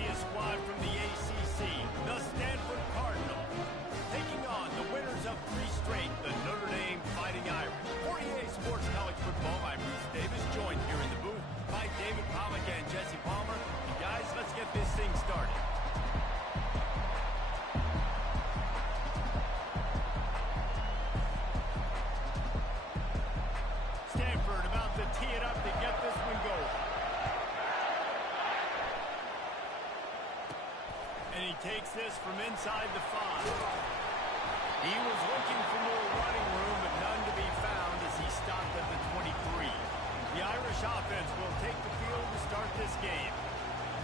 see a squad from the ACC, the Stanford Cardinals, taking on the winners of 3 straight, the Notre Dame Fighting Irish. For EA Sports College Football, I'm Reese Davis, joined here in the booth by David Pollack and Jesse Palmer. And guys, let's get this thing started. Stanford about to tee it up to get this one going. And he takes this from inside the 5. He was looking for more running room, but none to be found as he stopped at the 23. The Irish offense will take the field to start this game.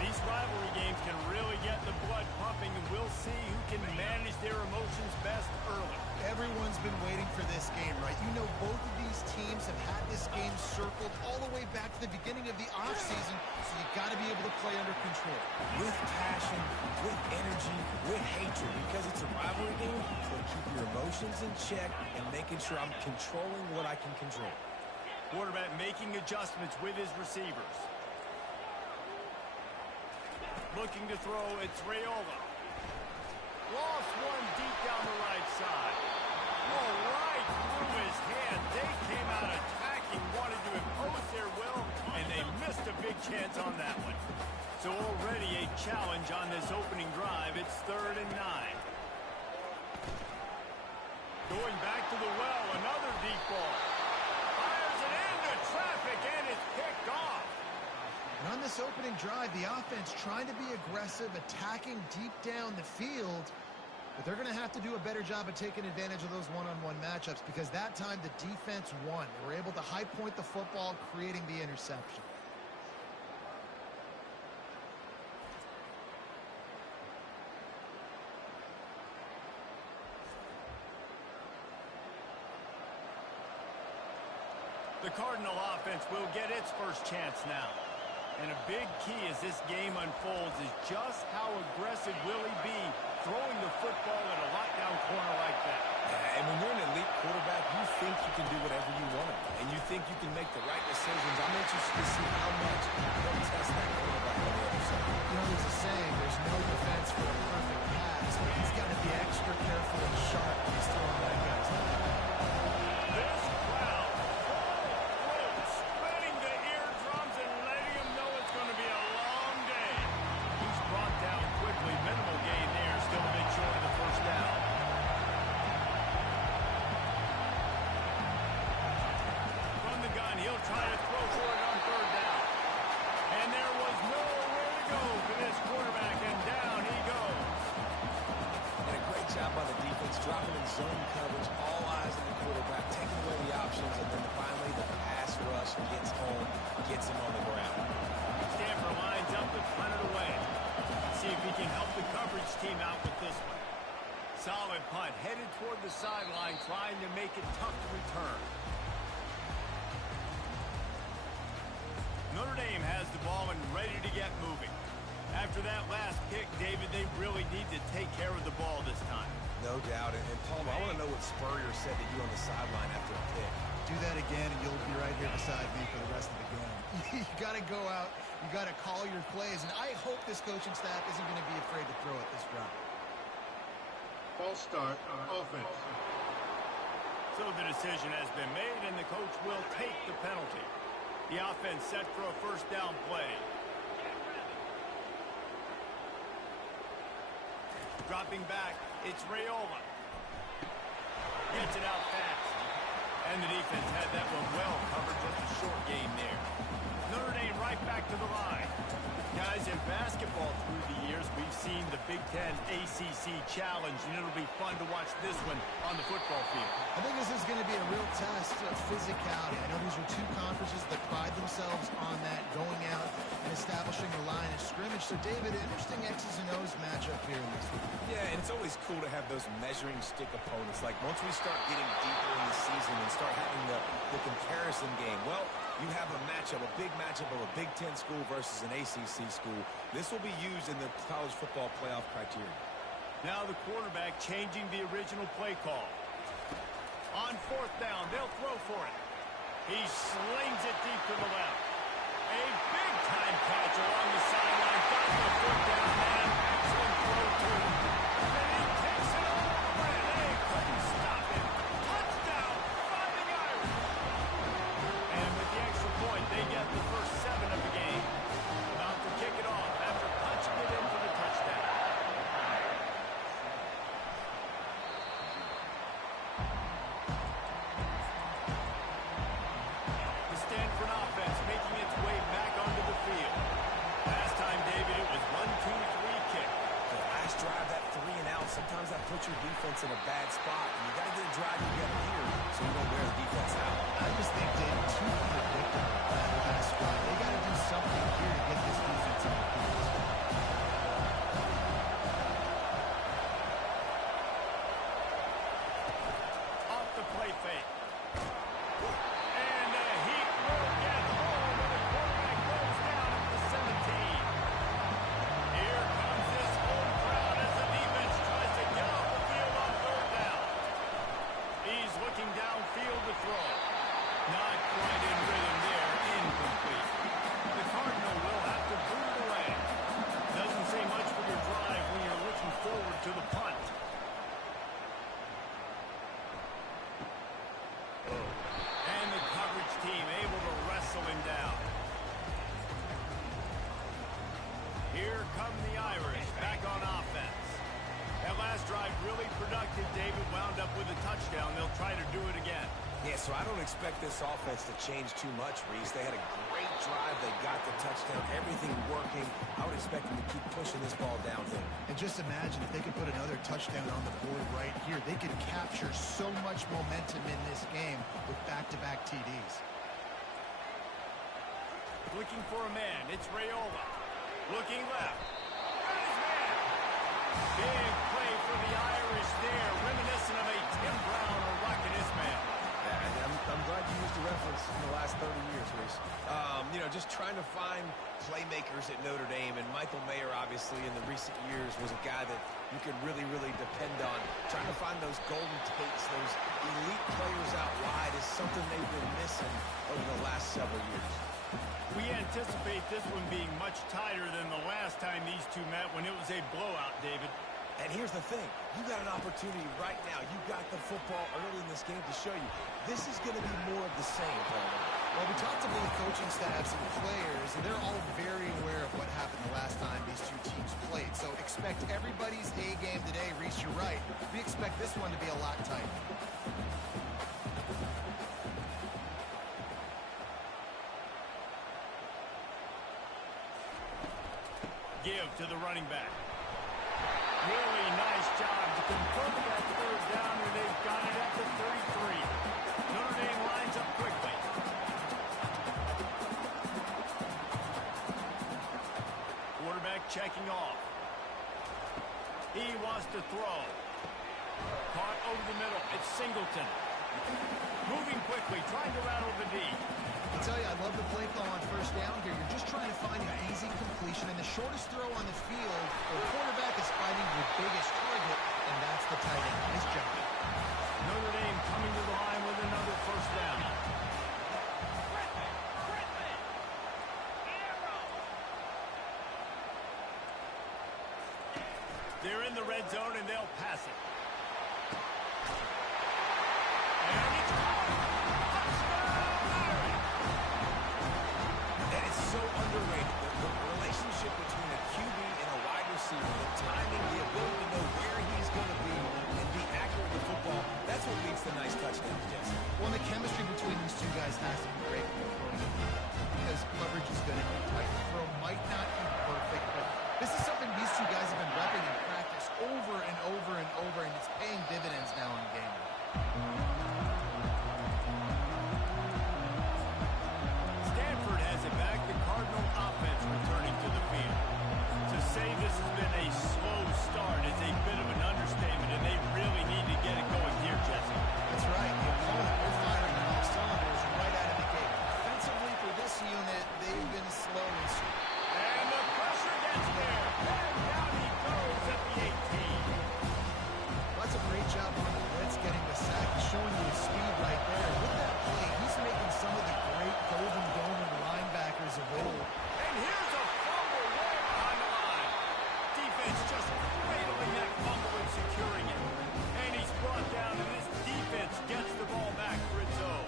These rivalry games can really get the blood pumping, and we'll see who can manage their emotions best early. Everyone's been waiting for this game, right? You know, both of these teams have had this game circled all the way back to the beginning of the offseason, so you got to be able to play under control. With passion, with energy, with hatred, because it's a rivalry game, but keep your emotions in check and making sure I'm controlling what I can control. Quarterback making adjustments with his receivers. Looking to throw, it's Raiola. Lost one deep down the right side. Oh, right through his hand. They came out attacking, wanted to impose their will, and they missed a big chance on that one. So already a challenge on this opening drive. It's 3rd and 9. Going back to the well, another deep ball. Fires it into traffic, and it's picked off. And on this opening drive, the offense trying to be aggressive, attacking deep down the field, but they're going to have to do a better job of taking advantage of those one-on-one matchups, because that time the defense won. They were able to high point the football, creating the interception. The Cardinal offense will get its first chance now. And a big key as this game unfolds is just how aggressive will he be throwing the football at a lockdown corner like that. And when you're an elite quarterback, you think you can do whatever you want. And you think you can make the right decisions. I'm interested to see how much they'll test that quarterback on the other side. You know, there's a saying, there's no defense for a perfect pass, but he's got to be extra careful and sharp when he's throwing that guy's line. This crowd, full spinning the eardrums and letting him know it's going to be a long day. He's brought down quickly. Minimal gain there. Still a bit short of the first down. From the gun, he'll try to throw for it on 3rd down. And there was nowhere to go for this quarterback, and down he goes. And a great job by the defense, dropping in zone coverage, all eyes on the quarterback, taking away the options, and then finally the pass rush gets home, gets him on the ground. Stanford lines up to punt it away. See if he can help the coverage team out with this one. Solid punt, headed toward the sideline, trying to make it tough to return. Notre Dame has the ball and ready to get moving. After that last pick, David, they really need to take care of the ball this time. No doubt. And Palmer, I want to know what Spurrier said to you on the sideline after a pick. Do that again, and you'll be right here beside me for the rest of the game. You got to go out. You got to call your plays, and I hope this coaching staff isn't going to be afraid to throw it this route. False start on offense. So the decision has been made, and the coach will take the penalty. The offense set for a 1st down play. Dropping back, it's Raiola. Gets it out fast. And the defense had that one well covered, just a short gain there. Notre Dame right back to the line. Guys, in basketball through the years, we've seen the Big Ten ACC Challenge, and it'll be fun to watch this one on the football field. I think this is going to be a real test of physicality. I know these are two conferences that pride themselves on that, going out and establishing the line of scrimmage. So, David, interesting X's and O's matchup here in this one. Yeah, and it's always cool to have those measuring stick opponents. Like, once we start getting deeper in the season and start having the comparison game, well, you have a matchup, a big matchup of a Big Ten school versus an ACC school. This will be used in the college football playoff criteria. Now the quarterback changing the original play call. On 4th down, they'll throw for it. He slings it deep to the left. A big-time catch along the sideline. Got the foot down. sometimes that puts your defense in a bad spot. And you got to get a drive together here so you don't wear the defense out. I just think they're too predictable with that squad. They got to do something here to get this defense on the field. Off the play fake. And the Heat will get home, and the quarterback goes down at the 17. Here comes this home crowd as the defense tries to get off the field on third down. He's looking downfield to throw. Not quite in rhythm there. Incomplete. The Cardinal will have to boot it away. Doesn't say much for your drive when you're looking forward to the punt. And the coverage team able to wrestle him down. Here come the Irish back on offense. That last drive really productive. David wound up with a touchdown. They'll try to do it again. Yeah, so I don't expect this offense to change too much, Reese. They had a great drive. They got the touchdown. Everything working. I would expect them to keep pushing this ball downhill. And just imagine if they could put another touchdown on the board right here. They could capture so much momentum in this game with back-to-back TDs. Looking for a man. It's Raiola. Looking left. Got his man. Big play for the Irish there. Reminiscent of a Tim Brown or rocking his man. I'm glad you used the reference in the last 30 years, Reese. You know, just trying to find playmakers at Notre Dame, and Michael Mayer, obviously, in the recent years, was a guy that you could really, really depend on. Trying to find those golden takes, those elite players out wide is something they've been missing over the last several years. We anticipate this one being much tighter than the last time these two met when it was a blowout, David. And here's the thing. You got an opportunity right now. You got the football early in this game to show you. This is going to be more of the same, Paul. Well, we talked to both coaching staffs and players, and they're all very aware of what happened the last time these two teams played. So expect everybody's A game today. Reese, you're right. We expect this one to be a lot tighter. Give to the running back. Really nice job to convert that third down, and they've got it at the 33. Notre Dame lines up quickly. Quarterback checking off. He wants to throw. Caught over the middle. It's Singleton. Moving quickly, trying to rattle the D. I tell you, I love the play call on first down here. You're just trying to find an easy completion, and the shortest throw on the field, the quarterback is finding your biggest target, and that's the tight end. Nice job. Notre Dame coming to the line with another first down. They're in the red zone, and they'll pass it. And it's caught. Touchdown, Irish. That is so underrated. The relationship between a QB and a wide receiver, the timing, the ability to know where he's going to be and be accurate with the football, that's what leads to nice touchdowns, Jesse. Well, the chemistry between these two guys has to be great because coverage is going to be tight. The throw might not be perfect, but this is something these two guys have been repping in practice over and over and over, and it's paying dividends now in game. Stanford has it back. The Cardinal offense returning to the field. To say this has been a slow start is a bit of an understatement, and they really need to get it going here, Jesse. That's right. The opponent will fire on all cylinders right out of the gate. Offensively for this unit, they've been slow and slow. And the pressure gets there. And down he goes at the 18. Well, that's a great job on the blitz, getting the sack, showing you his speed right there. With that play, he's making some of the great Golden Goman linebackers of old. And here's a fumble way on the line. Defense just cradling that fumble and securing it. And he's brought down, and this defense gets the ball back for its own.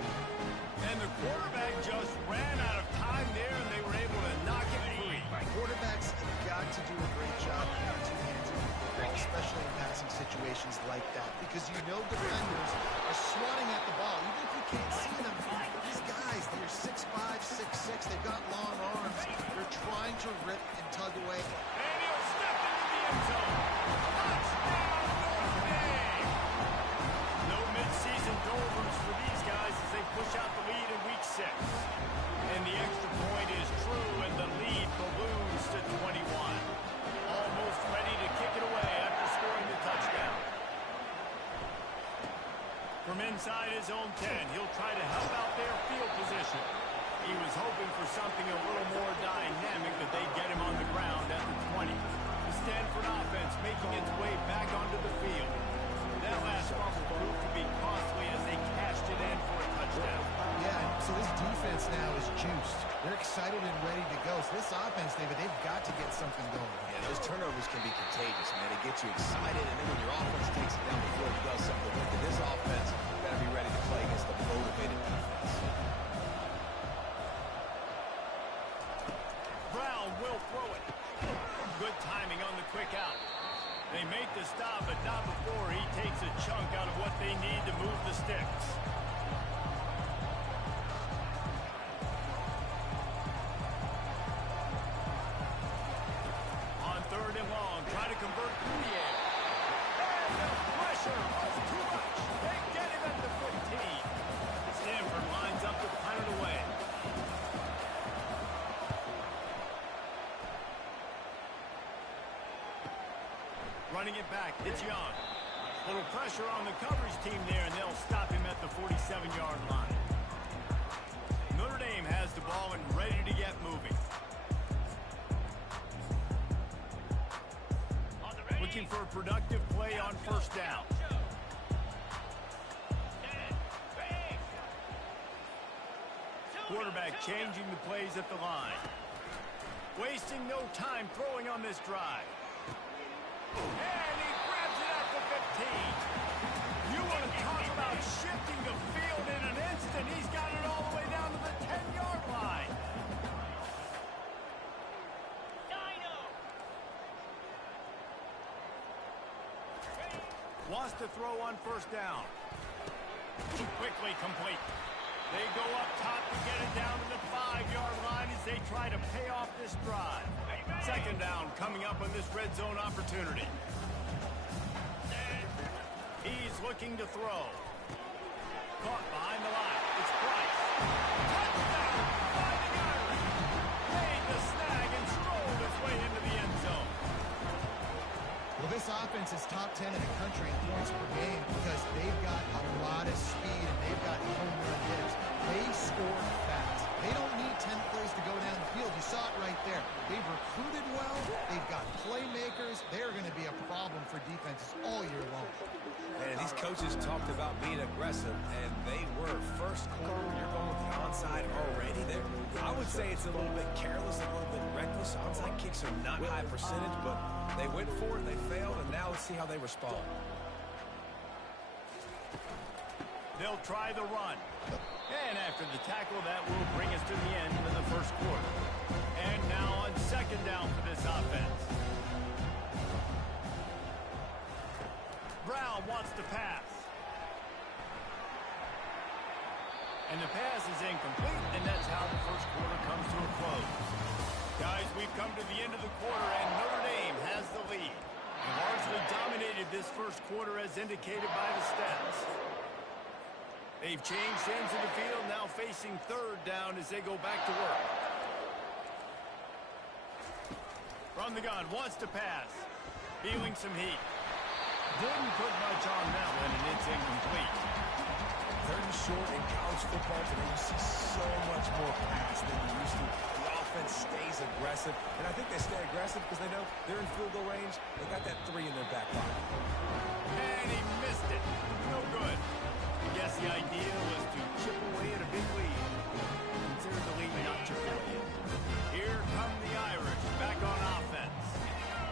And the quarterback just ran out of time there, and they were able to knock it free. Quarterbacks have got to do a great job here two-handed with the ball, especially in passing situations like that, because you know defenders are swatting at the ball. Even if you can't see them, these guys, they're 6'5", 6'6", they've got long arms. They're trying to rip and tug away. And he'll step into the end zone. Touchdown, Notre something a little more dynamic that they get him on the ground at the 20. The Stanford offense making its way back onto the field. That last fumble proved to be costly as they cashed it in for a touchdown. Yeah, so this defense now is juiced. They're excited and ready to go. So this offense, David, they've got to get something going. Yeah, those turnovers can be contagious, man. They get you excited, and then when your offense takes it down the field and does something with it, this offense better be ready to play against a motivated defense. Brown will throw it. Good timing on the quick out. They make the stop, but not before he takes a chunk out of what they need to move the sticks. On 3rd and long, try to convert through the air. And the pressure was too much. They get him at the 15. Stanford lines up to punt it away. Running it back, it's Young. Little pressure on the coverage team there, and they'll stop him at the 47-yard line. Notre Dame has the ball and ready to get moving. Looking for a productive play on 1st down. Quarterback changing the plays at the line. Wasting no time throwing on this drive. And he grabs it at the 15. You want to talk about shifting the field in an instant. He's got it all the way down to the 10-yard line. Wants to throw on 1st down. Quickly complete. They go up top to get it down to the 5-yard line as they try to pay off this drive. 2nd down coming up on this red zone opportunity. He's looking to throw. Caught behind the line. It's Price. Touchdown! Fighting Irish. Made the snag and strolled his way into the end zone. Well, this offense is top 10 in the country in points per game because they've got a lot of speed and they've got home run hitters. They score fast. They don't need 10 plays to go down the field. You saw it right there. They've recruited well. They've got playmakers. They're going to be a problem for defenses all year long. And these coaches talked about being aggressive, and they were. 1st quarter, you're going with the onside already there. I would say it's a little bit careless, a little bit reckless. Onside kicks are not high percentage, but they went for it, they failed, and now let's see how they respond. They'll try the run. And after the tackle, that will bring us to the end of the 1st quarter. And now on 2nd down for this offense. Brown wants to pass. And the pass is incomplete, and that's how the 1st quarter comes to a close. Guys, we've come to the end of the quarter, and Notre Dame has the lead. They largely dominated this 1st quarter as indicated by the stats. They've changed ends of the field, now facing 3rd down as they go back to work. From the gun, wants to pass. Feeling some heat. Didn't put much on that one, and it's incomplete. 3rd and short in college football today, you see so much more pass than you used to. The offense stays aggressive, and I think they stay aggressive because they know they're in field goal range. They got that 3 in their back pocket. And he missed it. No good. I guess the idea was to chip away at a big lead. Consider the lead not chipped away. Here come the Irish back on offense.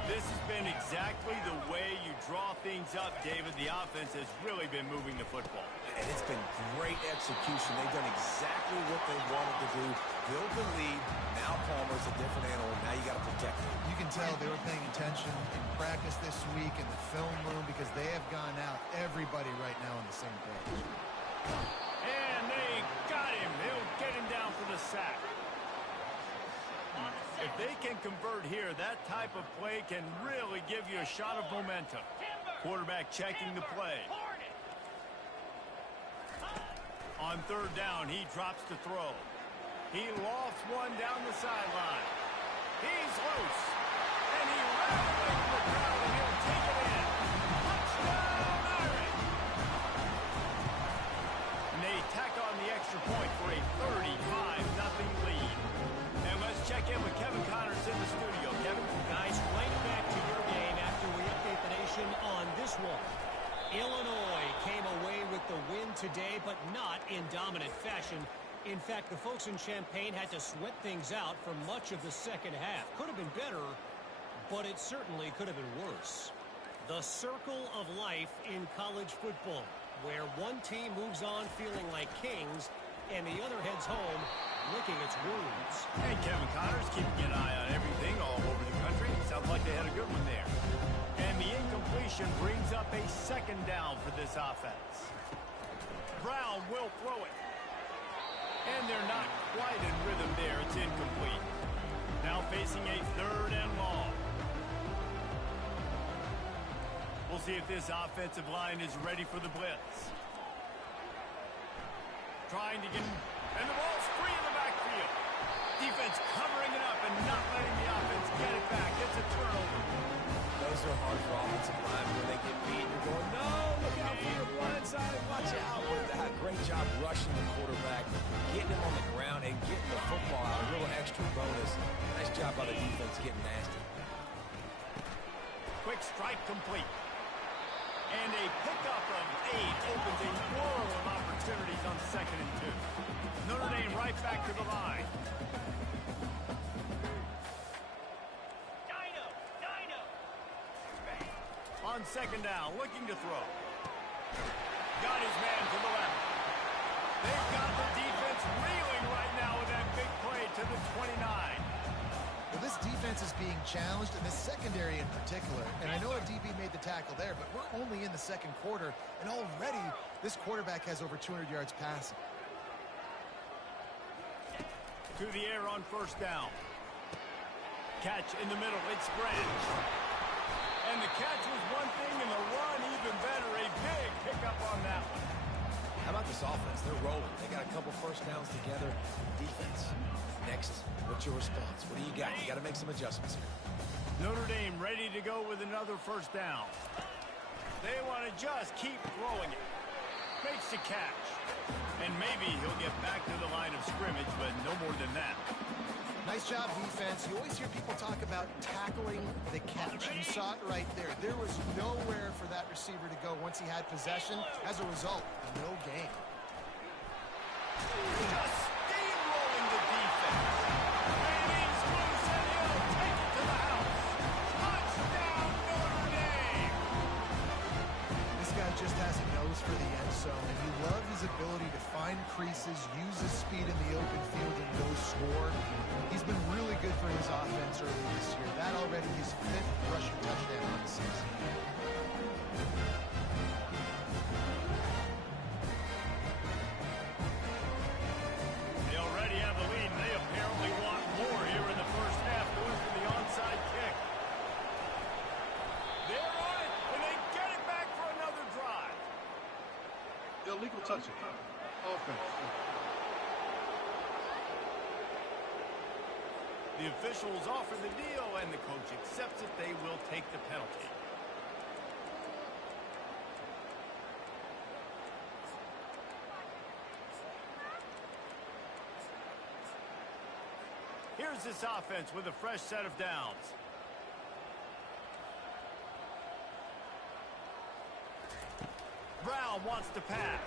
This has been exactly the way you draw things up, David. The offense has really been moving the football. And it's been great execution. They've done exactly what they wanted to do. Build the lead. Now Palmer's a different animal. Now you got to protect him. You can tell they were paying attention in practice this week in the film room because they have gone out, everybody right now on the same page. And they got him. They'll get him down for the sack. If they can convert here, that type of play can really give you a shot of momentum. Quarterback checking the play. On 3rd down, he drops to throw. He lofts one down the sideline. He's loose. And he ran away from the crowd, and he'll take it in. Touchdown, Irish! And they tack on the extra point for a 35-0 lead. today, but not in dominant fashion. In fact, the folks in Champaign had to sweat things out for much of the second half. Could have been better, but it certainly could have been worse. The circle of life in college football, where one team moves on feeling like kings and the other heads home licking its wounds. And Kevin Connor's keeping an eye on everything all over the country. Sounds like they had a good one there. And the incompletion brings up a second down for this offense. Brown will throw it. And they're not quite in rhythm there. It's incomplete. Now facing a third and long. We'll see if this offensive line is ready for the blitz. Trying to get him. And the ball's free in the backfield. Defense covering it up and not letting the offense get it back. It's a turnover. Those are hard for offensive line when they get beat. You're going, no, look out for your blind side. Watch out with that. Great job rushing the quarterback, getting him on the ground, and getting the football out. A little extra bonus. Nice job by the defense getting nasty. Quick strike complete. And a pickup of 8 opens a world of opportunities on 2nd and 2. Notre Dame right back to the line. On 2nd down, looking to throw. Got his man to the left. They've got the defense reeling right now with that big play to the 29. Well, this defense is being challenged, and the secondary in particular. And I know a DB made the tackle there, but we're only in the second quarter, and already this quarterback has over 200 yards passing. To the air on 1st down. Catch in the middle. It's Branch. And the catch was one thing, and the run even better. A big pickup on that one. How about this offense? They're rolling. They got a couple 1st downs together. Defense. Next, what's your response? What do you got? You got to make some adjustments here. Notre Dame ready to go with another 1st down. They want to just keep throwing it. Makes the catch. And maybe he'll get back to the line of scrimmage, but no more than that. Nice job, defense. You always hear people talk about tackling the catch. You saw it right there. There was nowhere for that receiver to go once he had possession. As a result, no gain. Just steamrolling the defense. And he's loose, and he'll take it to the house. Touchdown, Notre Dame! This guy just has a nose for the end zone, and you love his ability to find creases, use his speed in the open field, and go score. He's been really good for his offense early this year. That already his 5th rushing touchdown on the season. They already have the lead, and they apparently want more here in the 1st half, going for the onside kick. They're on it, and they get it back for another drive. Illegal touching. Offense. The officials offer the deal, and the coach accepts it. They will take the penalty. Here's this offense with a fresh set of downs. Brown wants to pass.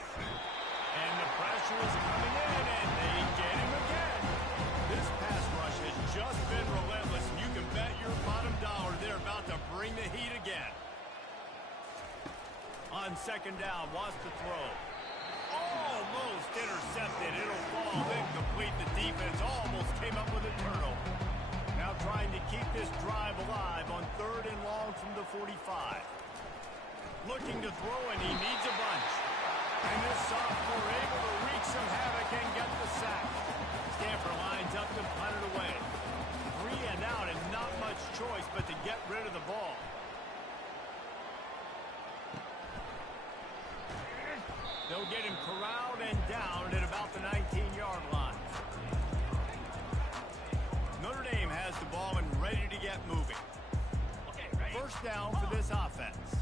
And the pressure is coming in, and they get him again. This pass rush has just been relentless, and you can bet your bottom dollar they're about to bring the heat again. On 2nd down, wants to throw. Almost intercepted. It'll fall incomplete. The defense almost came up with a turnover. Now trying to keep this drive alive on 3rd and long from the 45. Looking to throw, and he needs a bunch. And this sophomore able to wreak some havoc and get the sack. Stanford lines up to punt it away. 3 and out, and not much choice but to get rid of the ball. They'll get him corralled and down at about the 19-yard line. Notre Dame has the ball and ready to get moving. 1st down for this offense.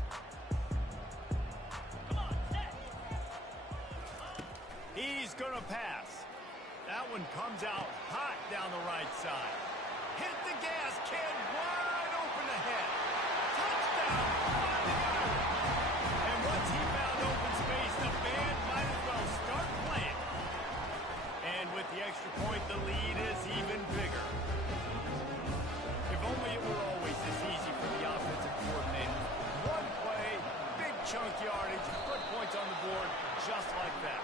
He's going to pass. That one comes out hot down the right side. Hit the gas, kid. Wide open ahead. Touchdown. And once he found open space, the band might as chunk yardage, put points on the board just like that.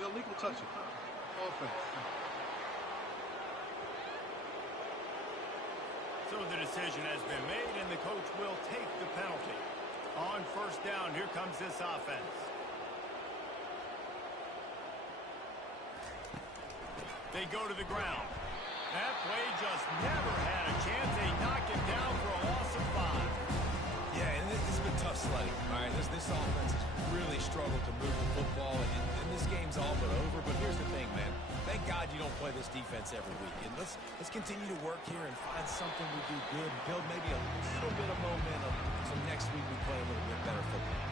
Illegal touching. Offense. So the decision has been made, and the coach will take the penalty. On first down, here comes this offense. They go to the ground. That play just never had a chance. They knock it down for a loss of 5. Yeah, and it's been tough sledding. All right, this offense has really struggled to move the football, and this game's all but over. But here's the thing, man. Thank God you don't play this defense every week. And let's continue to work here and find something we do good, build maybe a little bit of momentum, so next week we play a little bit better football.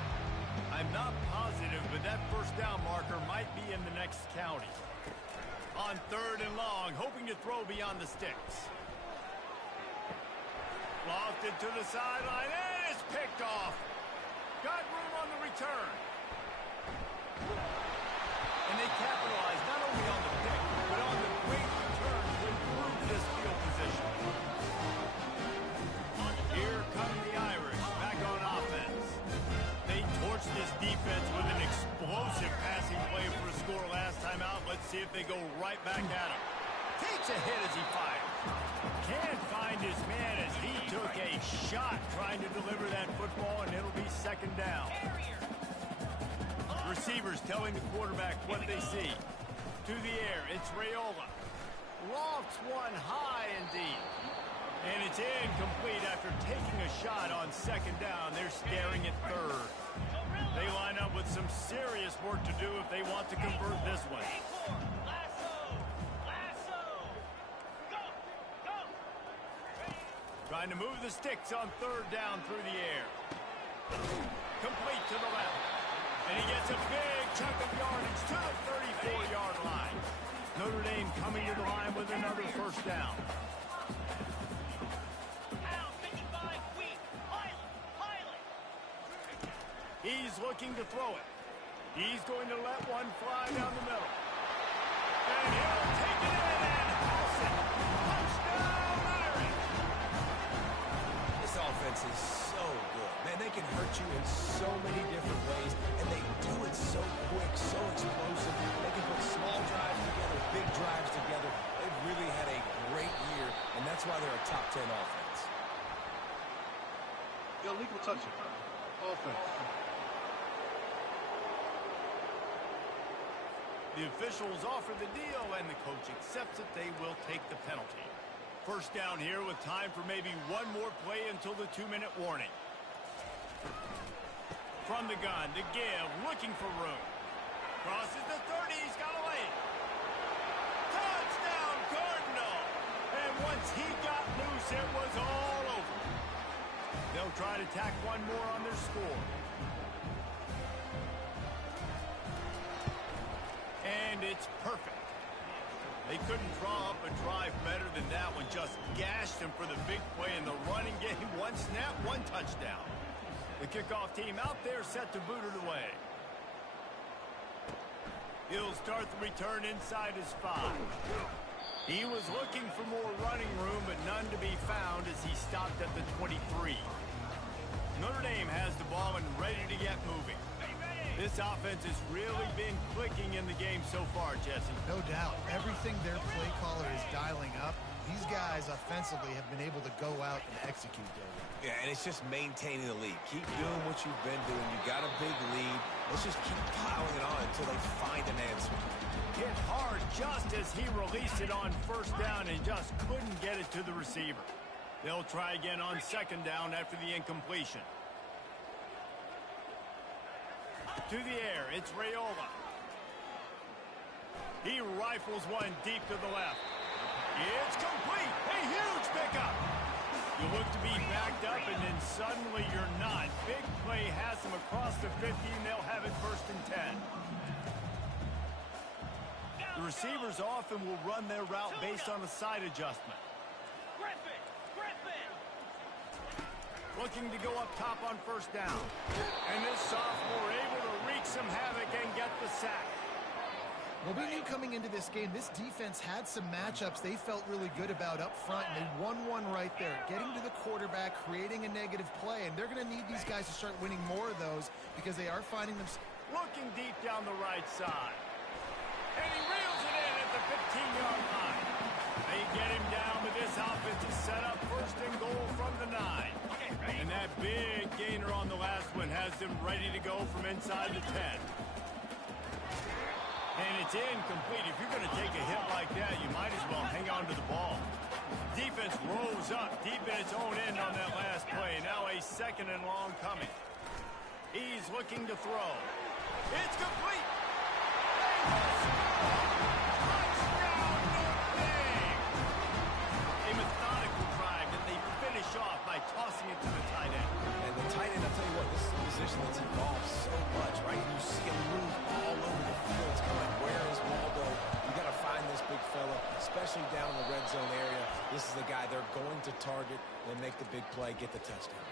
I'm not positive, but that first down marker might be in the next county. On third and long, hoping to throw beyond the sticks. Lofted to the sideline, and it's picked off. Got room on the return. And they capitalize not only on the pick, but on the great return to improve this field position. Here come the Irish, back on offense. They torched this defense with an explosive passing play for a score last time out. Let's see if they go right back at him. Takes a hit as he fires. Can't find his man as he took a shot trying to deliver that football, and it'll be second down. Receivers telling the quarterback what they see. To the air, it's Raiola. Lofts one high indeed. And it's incomplete after taking a shot on second down. They're staring at third. They line up with some serious work to do if they want to convert this one. Trying to move the sticks on third down through the air. Complete to the left. And he gets a big chunk of yardage to the 34-yard line. Notre Dame coming to the line with another first down. He's looking to throw it. He's going to let one fly down the middle. And he'll take it in and house it. Touchdown, Irish! This offense is so good. Man, they can hurt you in so many different ways, and they do it so quick, so explosive. They can put small drives together, big drives together. They've really had a great year, and that's why they're a top 10 offense. Illegal touching. Offense. The officials offer the deal, and the coach accepts it. They will take the penalty. First down here with time for maybe one more play until the 2-minute warning. From the gun to give, looking for room. Crosses the 30, he's got a lane. Touchdown, Cardinal! And once he got loose, it was all over. They'll try to tack one more on their score. And it's perfect. They couldn't draw up a drive better than that one. Just gashed him for the big play in the running game. One snap, one touchdown. The kickoff team out there set to boot it away. He'll start the return inside his 5. He was looking for more running room, but none to be found as he stopped at the 23. Notre Dame has the ball and ready to get moving. This offense has really been clicking in the game so far, Jesse. No doubt. Everything their play caller is dialing up, these guys offensively have been able to go out and execute, David. Yeah, and it's just maintaining the lead. Keep doing what you've been doing. You got a big lead. Let's just keep piling it on until they find an answer. Hit hard just as he released it on first down and just couldn't get it to the receiver. They'll try again on second down after the incompletion. To the air, it's Raiola. He rifles one deep to the left. It's complete. A huge pickup. You look to be backed up, and then suddenly you're not. Big play has them across the 50, and they'll have it first and 10. The receivers often will run their route based on a side adjustment. Looking to go up top on first down. And this sophomore able to wreak some havoc and get the sack. Well, we knew coming into this game, this defense had some matchups they felt really good about up front, and they won one right there, getting to the quarterback, creating a negative play, and they're going to need these guys to start winning more of those because they are finding them. Looking deep down the right side. And he reels it in at the 15-yard line. They get him down, but this offense is set up first and goal from the 9. And that big gainer on the last one has them ready to go from inside the 10. And it's incomplete. If you're going to take a hit like that, you might as well hang on to the ball. Defense rose up deep in its own end on that last play. Now a second and long coming. He's looking to throw. It's complete. Touchdown, Notre Dame. A methodical drive that they finish off by tossing it to the tight end. And the tight end, I'll tell you what, this is a position that's involved so much, right? You see him move all over the field. It's kind of like, where is Waldo? You got to find this big fella, especially down in the red zone area. This is the guy they're going to target and make the big play, get the touchdown.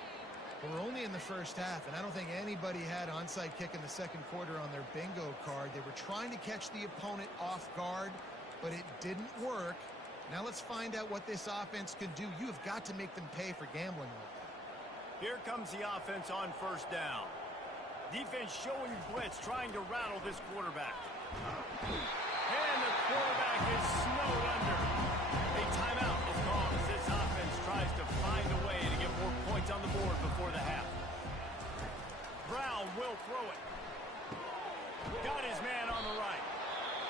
But we're only in the first half, and I don't think anybody had onside kick in the second quarter on their bingo card. They were trying to catch the opponent off guard, but it didn't work. Now let's find out what this offense can do. You have got to make them pay for gambling like that. Here comes the offense on first down. Defense showing blitz, trying to rattle this quarterback. And the quarterback is snowed under. A timeout is called as this offense tries to find a way to get more points on the board before the half. Brown will throw it. Got his man on the right.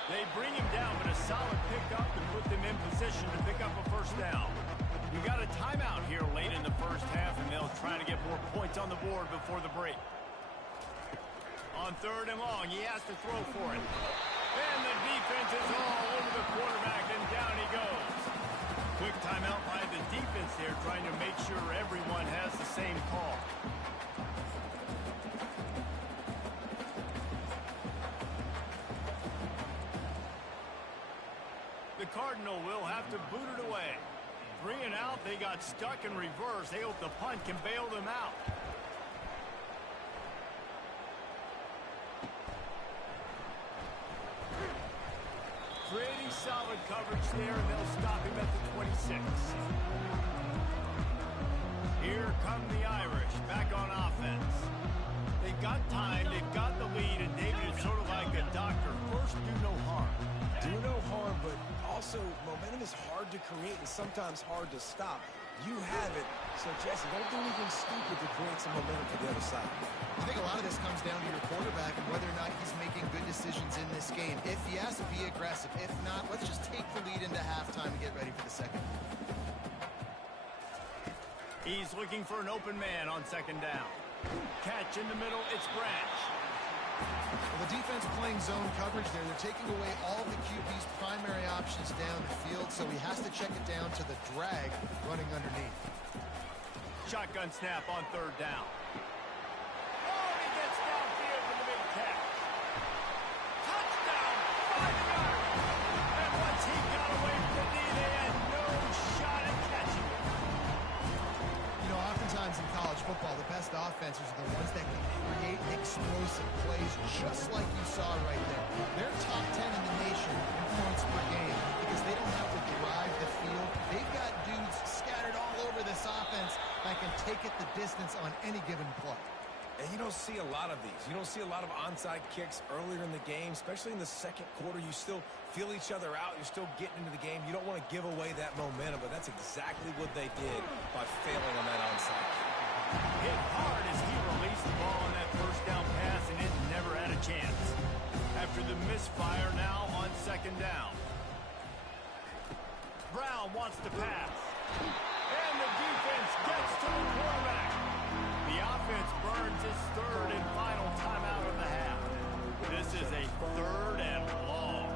They bring him down, but a solid pickup to put them in position to pick up a first down. You got a timeout here late in the first half, and they'll try to get more points on the board before the break. On third and long, he has to throw for it. And the defense is all over the quarterback, and down he goes. Quick timeout by the defense there, trying to make sure everyone has the same call. The Cardinal will have to boot it away. 3 and out, they got stuck in reverse. They hope the punt can bail them out. Pretty solid coverage there, and they'll stop him at the 26. Here come the Irish, back on offense. They've got time, they've got the lead, and David is sort of like a doctor. First, do no harm. Do no harm, but also momentum is hard to create and sometimes hard to stop. You have it, so Jesse, don't do anything stupid to create some momentum for the other side. I think a lot of this comes down to your quarterback and whether or not he's making good decisions in this game. If he has to be aggressive. If not, let's just take the lead into halftime and get ready for the second. He's looking for an open man on second down. Catch in the middle, it's Branch. Well, the defense playing zone coverage there. They're taking away all of the QB's primary options down the field, so he has to check it down to the drag running underneath. Shotgun snap on third down. Oh, and he gets downfield for the big catch. Touchdown, 5 yards. And once he got away from the knee, they had no shot at catching him. You know, oftentimes in college football, the best offenses are the ones that can create explosive plays, just like you saw right there. They're top 10 in the nation in points per game because they don't have to drive the field. They've got dudes scattered all over this offense that can take it the distance on any given play. And you don't see a lot of these. You don't see a lot of onside kicks earlier in the game, especially in the second quarter. You still feel each other out. You're still getting into the game. You don't want to give away that momentum, but that's exactly what they did by failing on that onside kick. Hit hard as he released the ball on that first down pass, and it never had a chance. After the misfire, now on second down. Brown wants to pass. And the defense gets to the quarterback. The offense burns its third and final timeout of the half. This is a third and long.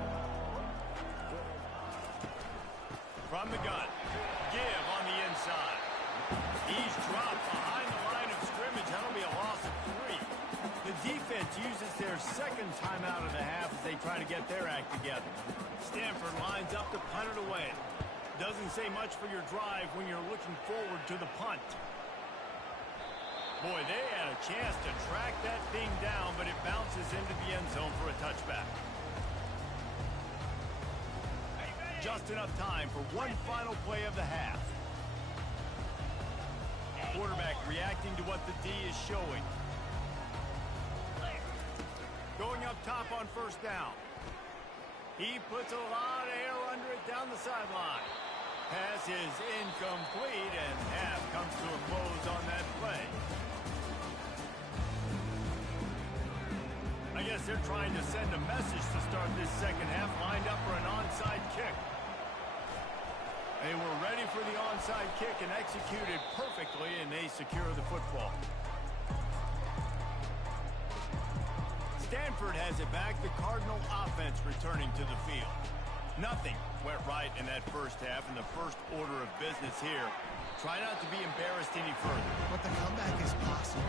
From the gun, give on the inside. He's dropped behind the line of scrimmage. That'll be a loss of 3. The defense uses their second timeout of the half as they try to get their act together. Stanford lines up to punt it away. Doesn't say much for your drive when you're looking forward to the punt. Boy, they had a chance to track that thing down, but it bounces into the end zone for a touchback. Just enough time for one final play of the half. Quarterback reacting to what the D is showing. Going up top on first down. He puts a lot of air under it down the sideline. Pass is incomplete, and half comes to a close on that play. I guess they're trying to send a message to start this second half, lined up for an onside kick. They were ready for the onside kick and executed perfectly, and they secure the football. Stanford has it back, the Cardinal offense returning to the field. Nothing went right in that first half, and the first order of business here. Try not to be embarrassed any further. But the comeback is possible.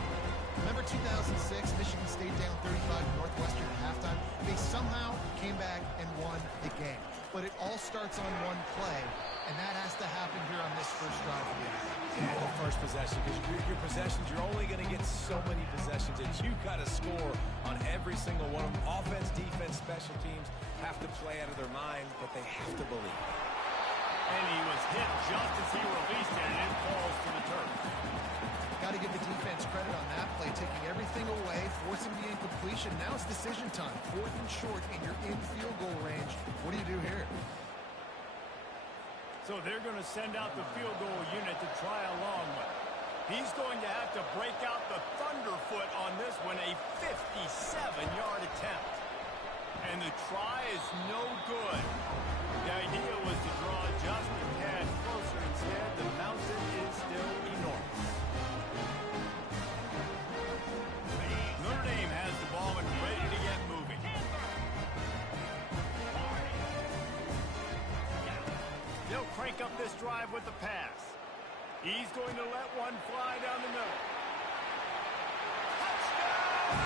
Remember 2006, Michigan State down 35 to Northwestern at halftime? They somehow came back and won the game. But it all starts on one play, and that has to happen here on this first drive of the game. Yeah, the first possession, because your possessions, you're only going to get so many possessions that you've got to score on every single one of them. Offense, defense, special teams have to play out of their mind, but they have to believe. And he was hit just as he released it, and it falls to the turf. Got to give the defense credit on that play, taking everything away, forcing the incompletion. Now it's decision time. 4th and short, and you're in field goal range. What do you do here? So they're going to send out the field goal unit to try along with. He's going to have to break out the thunderfoot on this one, a 57-yard attempt. And the try is no good. The idea was to draw just a tad closer. Instead, the mountain is still enormous. Notre Dame has the ball and ready to get moving. They'll crank up this drive with the pass. He's going to let one fly down the middle. Touchdown!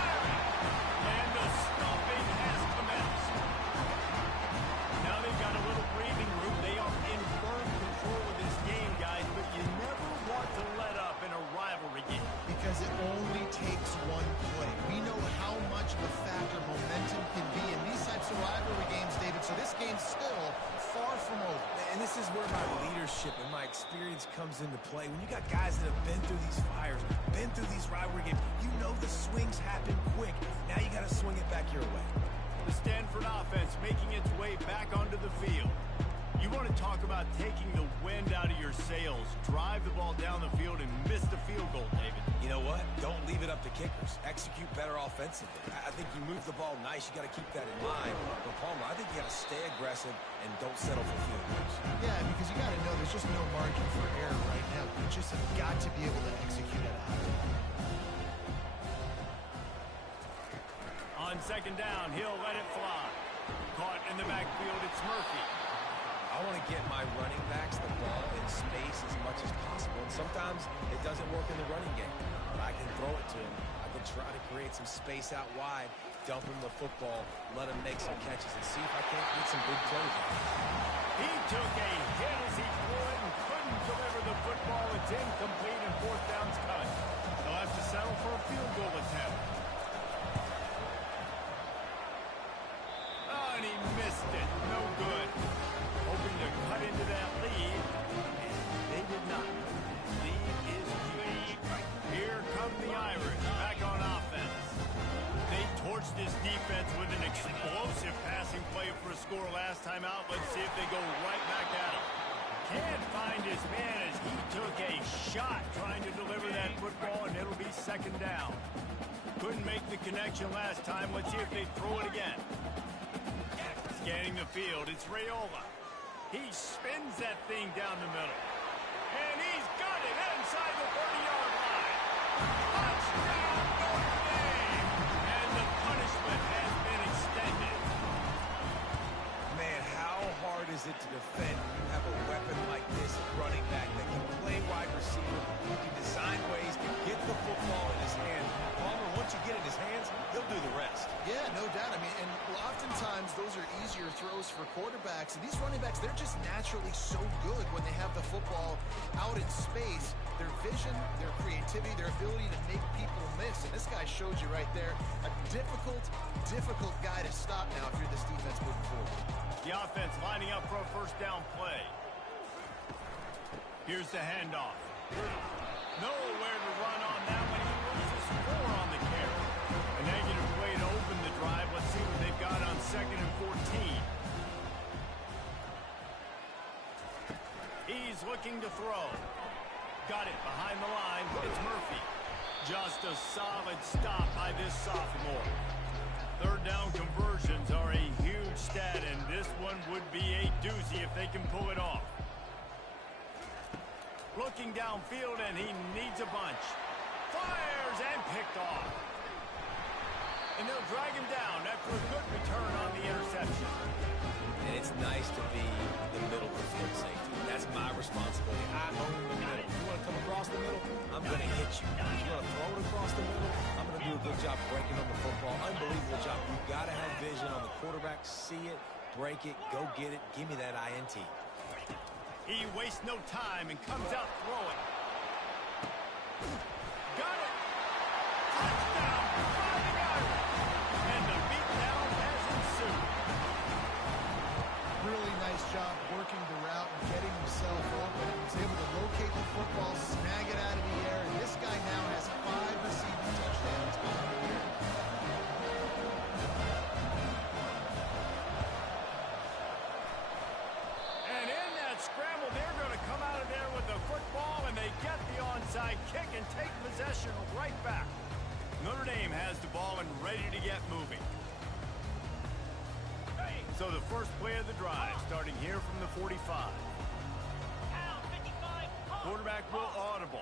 And the stomping has commenced. Now they've got a little breathing room. They are in firm control of this game, guys, but you never want to let up in a rivalry game. Because it only takes one play. We know how much of a factor momentum can be in these types of rivalry games, David, so this game's still far from over. And this is where my leadership and my experience comes into play. When you got guys that have been through these fires, been through these rivalry games, you know the swings happen quick. Now you got to swing it back your way. The Stanford offense making its way back onto the field. You want to talk about taking the wind out of your sails. Drive the ball down the field and miss the field goal, David. You know what? Don't leave it up to kickers. Execute better offensively. I think you move the ball nice. You got to keep that in mind. But Palmer, I think you got to stay aggressive and don't settle for field goals. Yeah, because you got to know there's just no margin for error right now. You just have got to be able to execute at a high level. On second down, he'll let it fly. Caught in the backfield, it's Murphy. I want to get my running backs the ball in space as much as possible. And sometimes it doesn't work in the running game. But I can throw it to him. I can try to create some space out wide, dump him the football, let him make some catches, and see if I can't get some big plays. He took a hit as he threw it and couldn't deliver the football. It's incomplete and 4th down's cut. They'll have to settle for a field goal attempt. Oh, and he missed it. No good. Hoping to cut into that lead, and they did not. Lead is huge. Here come the Irish, back on offense. They torched this defense with an explosive passing play for a score last time out. Let's see if they go right back at him. Can't find his man as he took a shot trying to deliver that football, and it'll be second down. Couldn't make the connection last time. Let's see if they throw it again. Scanning the field, it's Raiola. He spins that thing down the middle. And he's got it inside the 30-yard line. Touchdown, Notre Dame! And the punishment has been extended. Man, how hard is it to defend when you have a weapon like this at running back that can play wide receiver, who can design ways to get the football in his hand? Palmer, once you get it in his hands, he'll do the rest. Yeah, no doubt. I mean, and oftentimes those are easier throws for quarterbacks. And these running backs, they're just naturally so good when they have the football out in space. their vision, their creativity, their ability to make people miss. And this guy shows you right there a difficult guy to stop now if you're this defense moving forward. The offense lining up for a first down play. Here's the handoff. Nowhere to run on that one. He loses 4 on the carry. A negative play to open the drive. Let's see what they've got on 2nd and 14. He's looking to throw. Got it behind the line. It's Murphy. Just a solid stop by this sophomore. Third down conversions are a huge stat, and this one would be a doozy if they can pull it off. Looking downfield, and he needs a bunch. Fires and picked off. And they'll drag him down after a good return on the interception. And it's nice to be the middle of the field safety. That's my responsibility. I own the middle. If you want to come across the middle, I'm going to hit you. If you want to throw it across the middle, I'm going to do a good job breaking on the football. Unbelievable job. You've got to have vision on the quarterback. See it, break it, go get it. Give me that INT. He wastes no time and comes out throwing. Got it! Touchdown! Fighting Irish! And the beatdown has ensued. Really nice job working the route and getting himself open. He was able to locate the football, snag it out of the air, and this guy now has 5 receiving touchdowns on the year. And in that scramble, they're going to come out of there with the football, and they get the onside kick and take possession right back. Notre Dame has the ball and ready to get moving. So the first play of the drive, starting here from the 45. Quarterback will audible.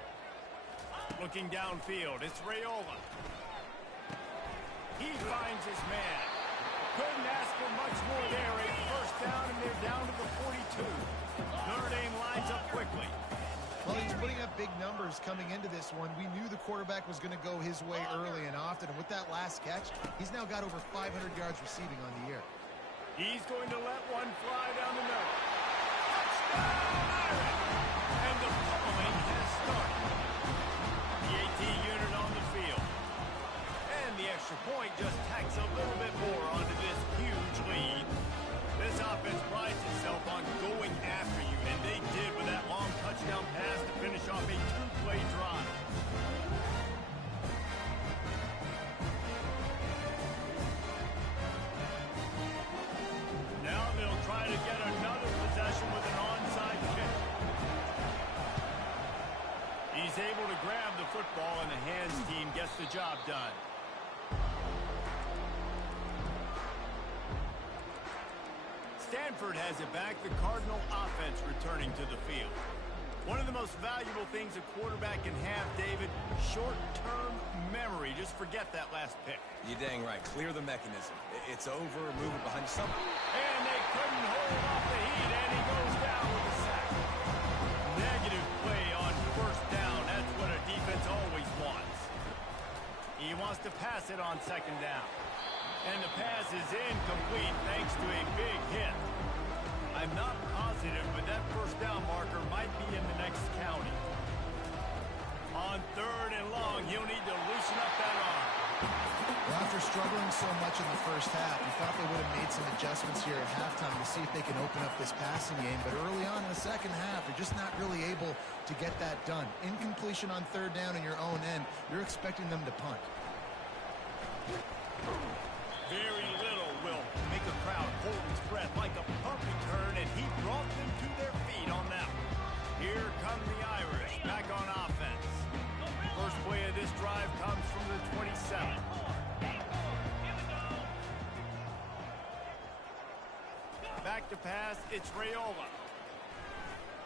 Looking downfield, it's Raiola. He finds his man. Couldn't ask for much more there. A first down, and they're down to the 42. Notre Dame lines up quickly. Well, he's putting up big numbers coming into this one. We knew the quarterback was going to go his way early and often, and with that last catch, he's now got over 500 yards receiving on the year. He's going to let one fly down the middle. Touchdown, Irish! And the pummeling has started. The AT unit on the field. And the extra point just tacks a little bit more onto this huge lead. This offense prides itself on going after you, and they did with that long touchdown pass to finish off a 2-play drive. Now they'll try to get another possession with an onside kick. He's able to grab the football, and the hands team gets the job done. Stanford has it back, the Cardinal offense returning to the field. One of the most valuable things a quarterback can have, David, short-term memory. Just forget that last pick. You're dang right. Clear the mechanism. It's over. Move it behind something. And they couldn't hold off the heat, and he goes down with a sack. Negative play on first down. That's what a defense always wants. He wants to pass it on second down. And the pass is incomplete thanks to a big hit. I'm not positive, but that first down marker might be in the next county. On third and long, he'll need to loosen up that arm. Well, after struggling so much in the first half, you thought they would have made some adjustments here at halftime to see if they can open up this passing game. But early on in the second half, they're just not really able to get that done. Incompletion on third down in your own end, you're expecting them to punt. Very little will make a crowd hold its breath like a punt return, and he brought them to their feet on that one. Here come the Irish back on offense. First play of this drive comes from the 27. Back to pass, it's Raiola.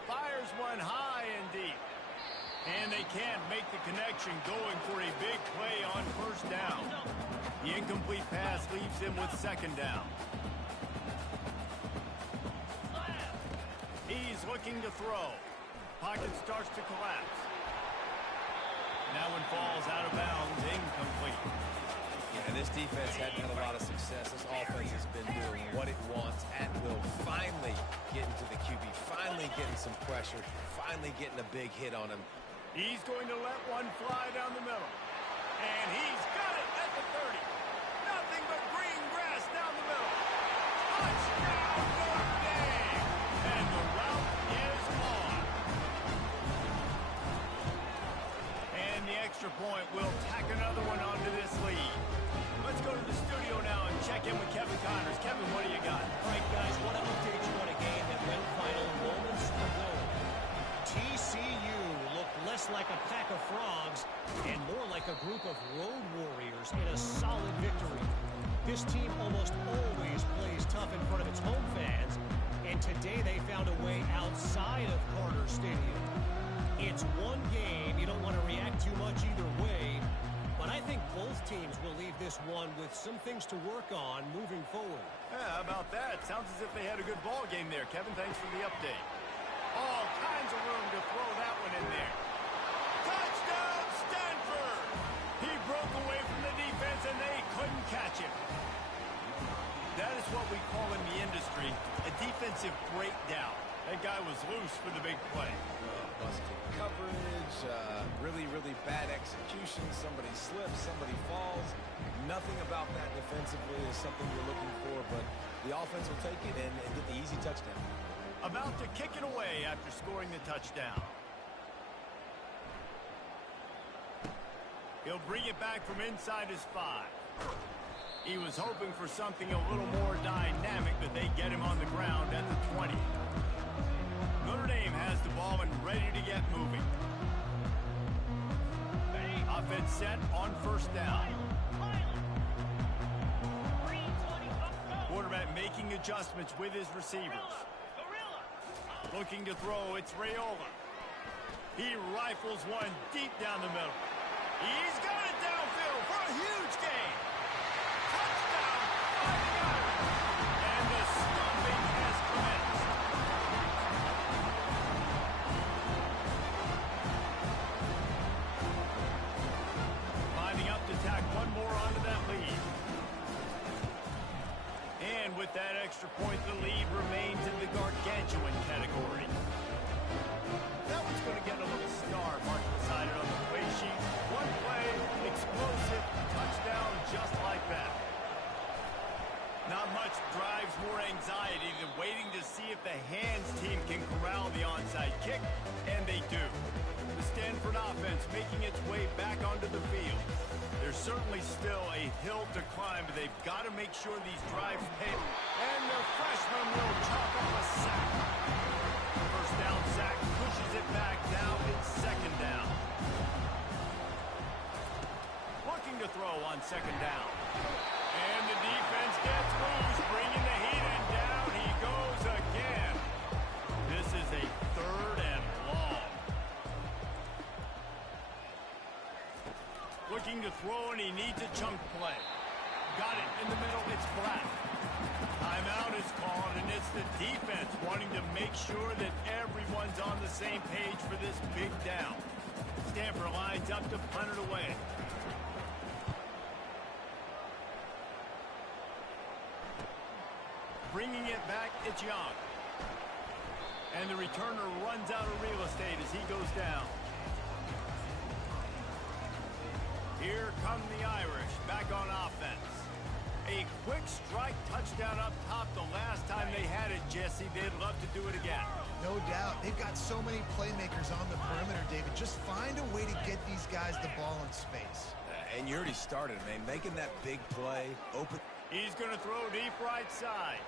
Fires one high and deep. And they can't make the connection, going for a big play on first down. The incomplete pass leaves him with second down. He's looking to throw. Pocket starts to collapse. That one falls out of bounds, incomplete. Yeah, this defense hadn't had a lot of success. This offense has been doing what it wants at will. Finally getting to the QB, finally getting some pressure, finally getting a big hit on him. He's going to let one fly down the middle. And he's got it at the 30. Nothing but green grass down the middle. Touchdown, Notre Dame! And the route is on. And the extra point will tack another one onto this lead. Let's go to the studio now and check in with Kevin Connors. Kevin, what do you got? All right, guys, want to update you on a game that went final moments ago. TCU looked less like a pack of frogs and more like a group of road warriors in a solid victory. This team almost always plays tough in front of its home fans, and today they found a way outside of Carter Stadium. It's one game. You don't want to react too much either way, but I think both teams will leave this one with some things to work on moving forward. Yeah, how about that? Sounds as if they had a good ball game there. Kevin, thanks for the update. All kinds of room to throw that one in there. Touchdown, Stanford! He broke away from the defense, and they couldn't catch him. That is what we call in the industry a defensive breakdown. That guy was loose for the big play. Busted coverage, really bad execution. Somebody slips, somebody falls. Nothing about that defensively is something you're looking for, but the offense will take it and get the easy touchdown. About to kick it away after scoring the touchdown. He'll bring it back from inside his 5. He was hoping for something a little more dynamic, but they get him on the ground at the 20. Notre Dame has the ball and ready to get moving. Offense set on first down. Quarterback making adjustments with his receivers. Looking to throw, it's Raiola. He rifles one deep down the middle. He's got it downfield for a huge gain. Touchdown, 5 yards. And the stomping has commenced. Lining up to tack one more onto that lead. And with that extra point, the lead remains in the gargantuan category. That one's going to get a little star marked beside it on the play sheet. One play, explosive, touchdown just like that. Not much drives more anxiety than waiting to see if the hands team can corral the onside kick, and they do. The Stanford offense making its way back onto the field. There's certainly still a hill to climb, but they've got to make sure these drives pay. And the freshman will chalk up a sack. First down sack pushes it back. Now it's second down. Looking to throw on second down. And the defense gets loose, bringing the heat, and down he goes again. This is a third and long. Looking to throw, and he needs a chunk play. Got it in the middle. It's flat. Timeout is called, and it's the defense wanting to make sure that everyone's on the same page for this big down. Stanford lines up to punt it away. Bringing it back, it's Young. And the returner runs out of real estate as he goes down. Here come the Irish, back on offense. A quick strike touchdown up top the last time they had it, Jesse. They'd love to do it again. No doubt. They've got so many playmakers on the perimeter, David. Just find a way to get these guys the ball in space. And you already started, man. Making that big play, open. He's going to throw deep right side.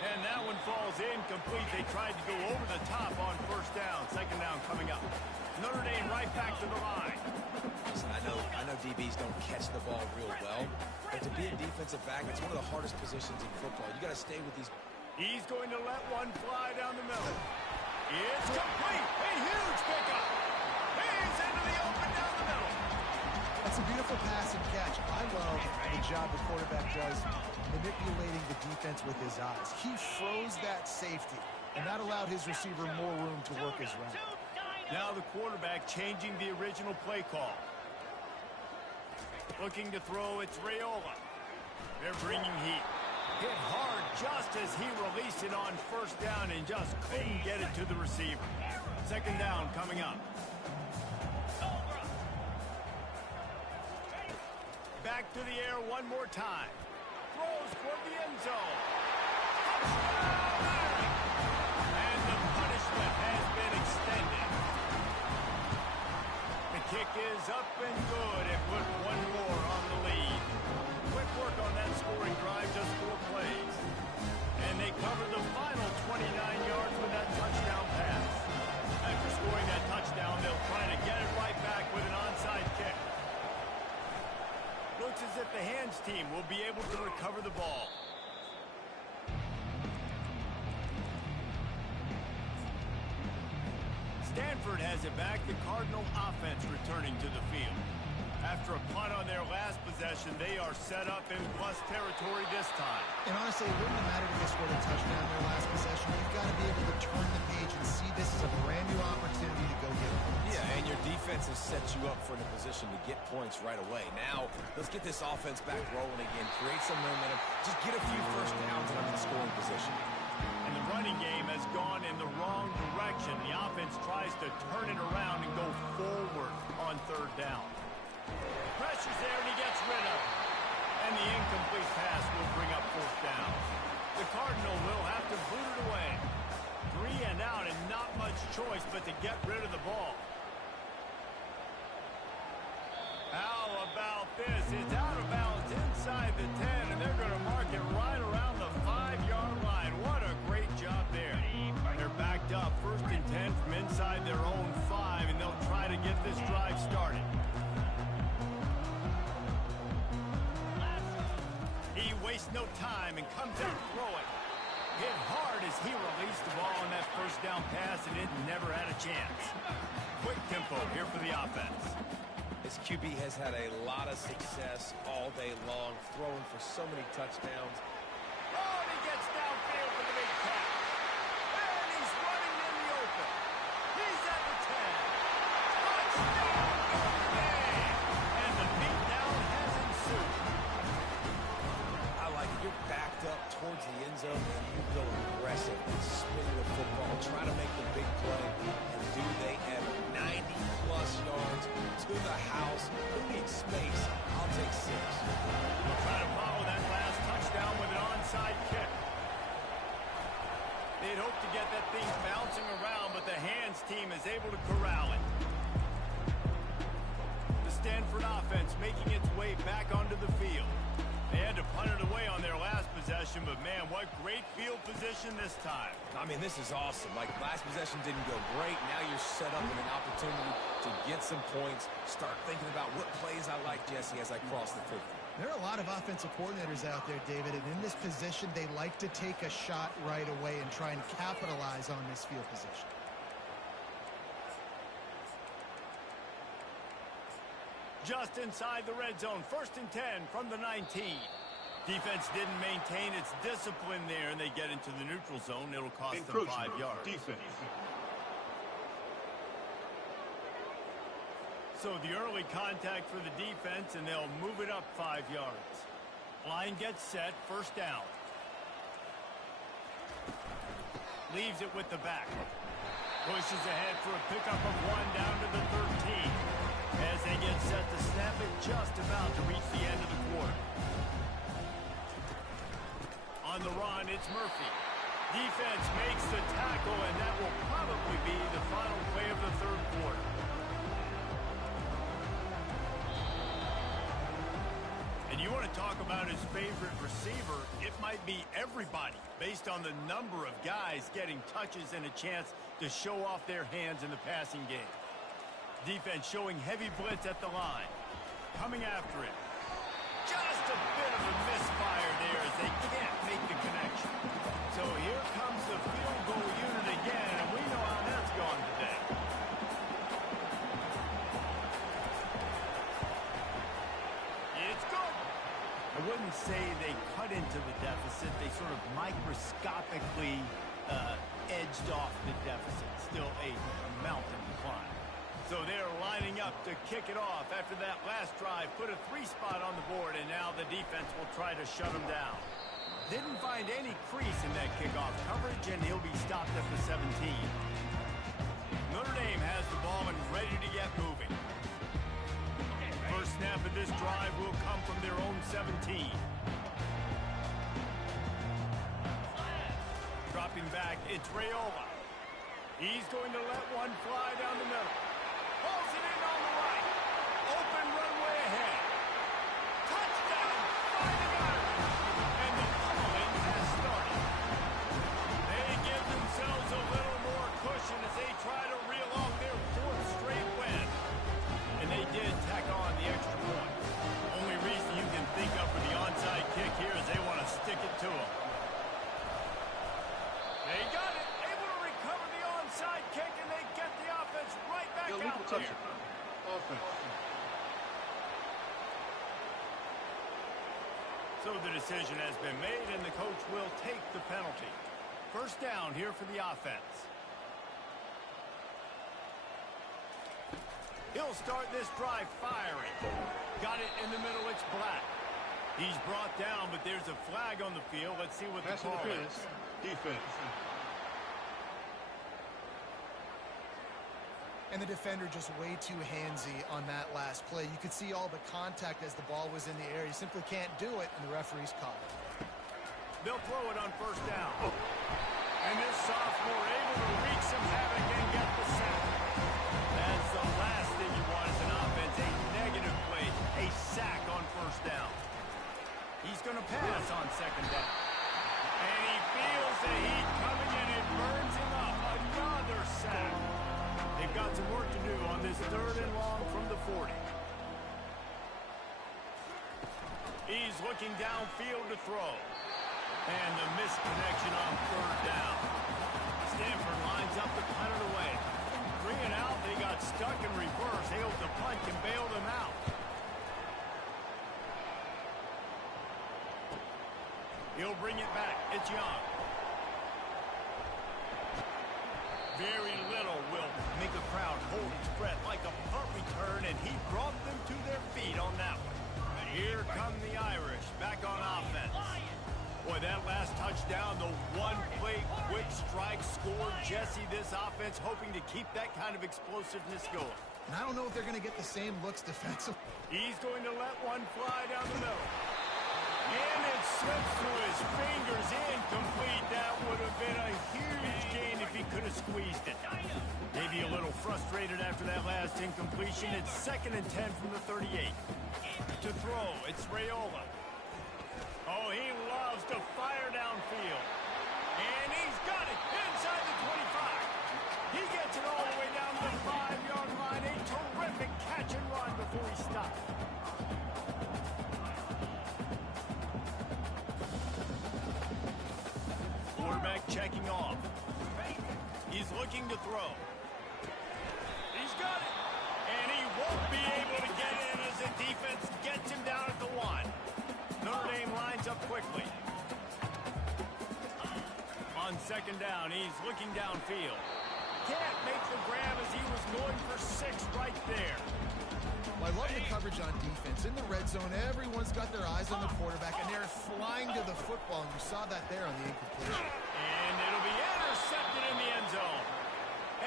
And that one falls incomplete. They tried to go over the top on first down. Second down coming up. Notre Dame right back to the line. Listen, I know DBs don't catch the ball real well, but to be a defensive back, it's one of the hardest positions in football. You got to stay with these. He's going to let one fly down the middle. It's complete. A huge pickup. He's into the open down the middle. That's a beautiful pass and catch. I love the job the quarterback does manipulating the defense with his eyes. He froze that safety, and that allowed his receiver more room to work his route. Now the quarterback changing the original play call. Looking to throw, it's Raiola. They're bringing heat. Hit hard just as he released it on first down and just couldn't get it to the receiver. Second down coming up. back to the air one more time. Throws for the end zone. Touchdown! And the punishment has been extended. The kick is up and good. It put one more on the lead. Quick work on that scoring drive, just 4 plays. And they covered the final 29 yards with that touchdown pass. After scoring that touchdown, they'll try to get it right back with an onside kick. Looks as if the hands team will be able to recover the ball. Stanford has it back. The Cardinal offense returning to the field. After a punt on their last possession, they are set up in plus territory this time. And honestly, it wouldn't have mattered if they scored a touchdown in their last possession. You've got to be able to turn the page and see this as a brand new opportunity to go get points. Yeah, and your defense has set you up for a position to get points right away. Now, let's get this offense back rolling again, create some momentum, just get a few first downs and I'm in scoring position. And the running game has gone in the wrong direction. The offense tries to turn it around and go forward on third down. Pressure's there, and he gets rid of it. And the incomplete pass will bring up fourth down. The Cardinal will have to boot it away. 3 and out, and not much choice but to get rid of the ball. How about this? It's out of bounds inside the 10, and they're going to mark it right around the 5-yard line. What a great job there. They're backed up, 1st and 10 from inside their own 5, and they'll try to get this drive started. He wastes no time and comes out throwing. Hit hard as he released the ball on that first down pass, and it never had a chance. Quick tempo here for the offense. This QB has had a lot of success all day long, throwing for so many touchdowns. Oh, and he gets downfield for the big catch. And he's running in the open. He's at the 10. Touchdown, Notre Dame! And the beatdown has ensued. I like it. You're backed up towards the end zone, and you go aggressive and spin the football, try to make the big play. And do they have 90-plus yards to the house? Who needs space? I'll take 6. They'll try to follow that last touchdown with an onside kick. They'd hope to get that thing bouncing around, but the hands team is able to corral it. The Stanford offense making its way back onto the field. They had to punt it away on their last possession, but man, what great field position this time. I mean, this is awesome. Like, last possession didn't go great. Now you're set up with an opportunity to get some points. Start thinking about what plays I like, Jesse, as I cross the 50. There are a lot of offensive coordinators out there, David, and in this position, they like to take a shot right away and try and capitalize on this field position. Just inside the red zone, 1st and 10 from the 19. Defense didn't maintain its discipline there, and they get into the neutral zone. It'll cost them 5 yards. Defense. So the early contact for the defense, and they'll move it up 5 yards. Line gets set, 1st down. Leaves it with the back. Pushes ahead for a pickup of 1 down to the 13. As they get set to snap it, just about to reach the end of the quarter. On the run, it's Murphy. Defense makes the tackle, and that will probably be the final play of the 3rd quarter. And you want to talk about his favorite receiver, it might be everybody, based on the number of guys getting touches and a chance to show off their hands in the passing game. Defense showing heavy blitz at the line. Coming after it. Just a bit of a misfire there as they can't make the connection. So here comes the field goal unit again, and we know how that's gone today. It's good. I wouldn't say they cut into the deficit. They sort of microscopically edged off the deficit. Still a mountain to climb. So they're lining up to kick it off after that last drive. Put a 3-spot on the board, and now the defense will try to shut them down. Didn't find any crease in that kickoff coverage, and he'll be stopped at the 17. Notre Dame has the ball and ready to get moving. First snap of this drive. drive will come from their own 17. Dropping back, it's Raiola. He's going to let one fly down the middle. Pulls it in on the right. Open runway ahead. Touchdown, fighting Irish. And the pulling has started. They give themselves a little more cushion as they try to reel off their fourth straight win. And they did tack on the extra point. Only reason you can think of for the onside kick here is they want to stick it to them. They got it. Able to recover the onside kick, and they get the offense right back Illegal out touching. there. Offense. So the decision has been made, and the coach will take the penalty. First down here for the offense. He'll start this drive firing. Got it in the middle, it's Black. He's brought down, but there's a flag on the field. Let's see what the Pass call interference. is. Defense. And the defender just way too handsy on that last play. You could see all the contact as the ball was in the air. You simply can't do it, and the referee's called it. They'll throw it on first down. And this sophomore able to wreak some havoc and get the sack. That's the last thing you want as an offense, a negative play, a sack on first down. He's going to pass on second down. And he feels the heat coming in. It burns him up. Another sack. They've got some work to do on this third and long from the 40. He's looking downfield to throw. And the missed connection on third down. Stanford lines up to punt it away. 3 and out, they got stuck in reverse. They hope the punt can bail them out. He'll bring it back. It's Young. Very little will make a crowd hold its breath like a punt return, and he brought them to their feet on that one. And here come the Irish back on offense. Boy, that last touchdown, the one-play quick strike scored. Jesse, this offense hoping to keep that kind of explosiveness going. And I don't know if they're going to get the same looks defensively. He's going to let one fly down the middle. And it slips through his fingers, incomplete. That would have been a huge gain if he could have squeezed it. Maybe a little frustrated after that last incompletion. It's 2nd and 10 from the 38. To throw, it's Raiola. Oh, he loves to fire downfield. And he's got it inside the 25. He gets it all the way down to the 5-yard line. A terrific catch and run before he stops. Quarterback checking off. He's looking to throw. He's got it. And he won't be able to get in as the defense gets him down at the 1. Notre Dame lines up quickly. On second down, he's looking downfield. Can't make the grab as he was going for 6 right there. Well, I love the coverage on defense. In the red zone, everyone's got their eyes on the quarterback, and they're flying to the football, and you saw that there on the incompletion. And it'll be intercepted in the end zone.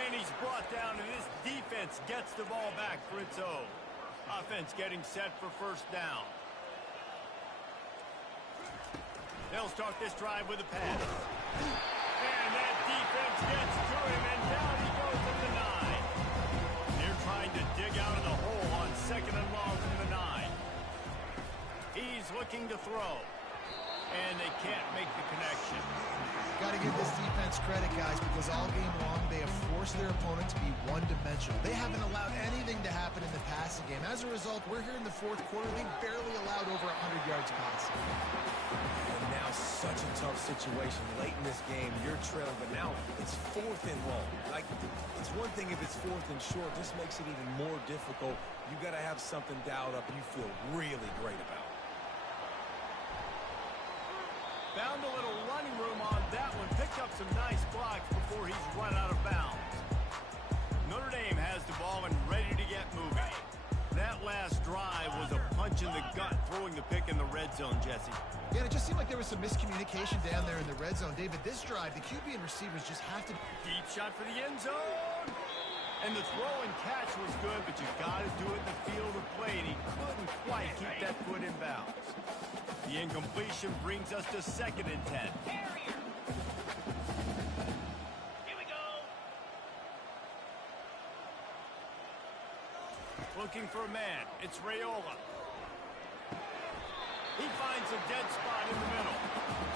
And he's brought down, and this defense gets the ball back for its own. Offense getting set for first down. They'll start this drive with a pass. And that defense gets to him, and down he goes to the 9. They're trying to dig out of the hole on second and long from the 9. He's looking to throw. And they can't make the connection. Got to give this defense credit, guys, because all game long they have forced their opponent to be one-dimensional. They haven't allowed anything to happen in the passing game. As a result, we're here in the fourth quarter. They barely allowed over 100 yards passing. And now such a tough situation late in this game. You're trailing, but now it's 4th and long. Like, it's one thing if it's 4th and short. This makes it even more difficult. You got to have something dialed up you feel really great about. Found a little running room on that one. Picked up some nice blocks before he's run out of bounds. Notre Dame has the ball and ready to get moving. That last drive was a punch in the gut, throwing the pick in the red zone, Jesse. Yeah, it just seemed like there was some miscommunication down there in the red zone. David, this drive, the QB and receivers just have to... Deep shot for the end zone. And the throw and catch was good, but you got to do it in the field of play, and he couldn't quite keep that foot in bounds. The incompletion brings us to 2nd and 10. Here we go. Looking for a man. It's Raiola. He finds a dead spot in the middle.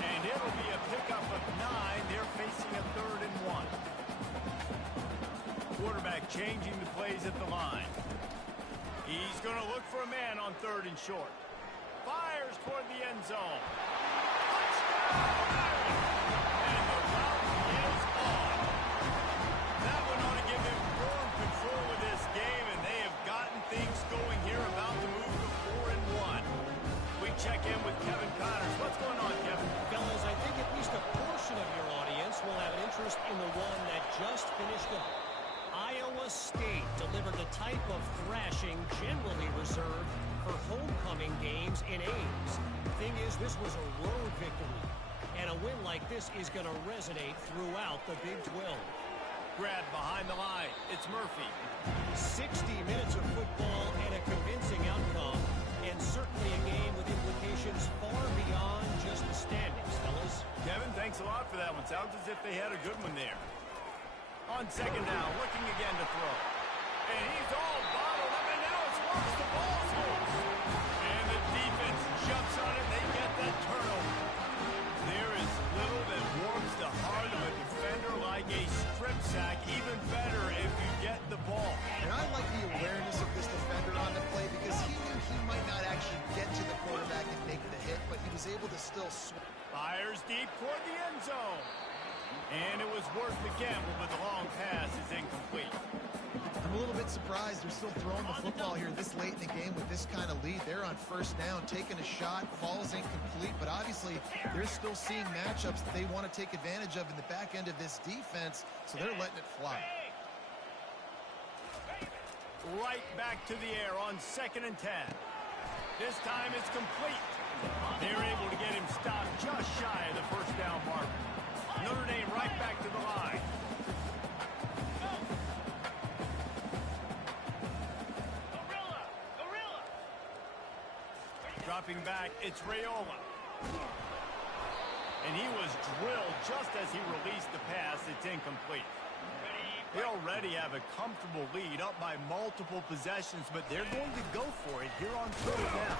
And it'll be a pickup of 9. They're facing a 3rd and 1. Quarterback changing the plays at the line. He's going to look for a man on 3rd and short. Fires toward the end zone. Touchdown! And the route is on. That one ought to give him firm control of this game, and they have gotten things going here, about to move to 4 and 1. We check in with Kevin Connors. What's going on, Kevin? Fellas, I think at least a portion of your audience will have an interest in the one that just finished up. Iowa State delivered the type of thrashing generally reserved for homecoming games in Ames. Thing is, this was a road victory, and a win like this is going to resonate throughout the Big 12. Grab behind the line. It's Murphy. 60 minutes of football and a convincing outcome, and certainly a game with implications far beyond just the standings, fellas. Kevin, thanks a lot for that one. Sounds as if they had a good one there. On 2nd down, looking again to throw. And he's all bottled up, and now it's worse. The ball's loose. And the defense jumps on it. They get that turnover. There is little that warms the heart of a defender like a strip sack. Even better if you get the ball. And I like the awareness of this defender on the play, because he knew he might not actually get to the quarterback and make the hit, but he was able to still swing. Fires deep toward the end zone. And it was worth the gamble, but the long pass is incomplete. I'm a little bit surprised they're still throwing the football here this late in the game with this kind of lead. They're on 1st down, taking a shot, falls incomplete, but obviously they're still seeing matchups that they want to take advantage of in the back end of this defense, so they're letting it fly. Right back to the air on 2nd and 10. This time it's complete. They're able to get him stopped just shy of the 1st down mark. Notre Dame right back to the line. Gorilla. Dropping back, it's Raiola. And he was drilled just as he released the pass. It's incomplete. They already have a comfortable lead, up by multiple possessions, but they're going to go for it here on 3rd down.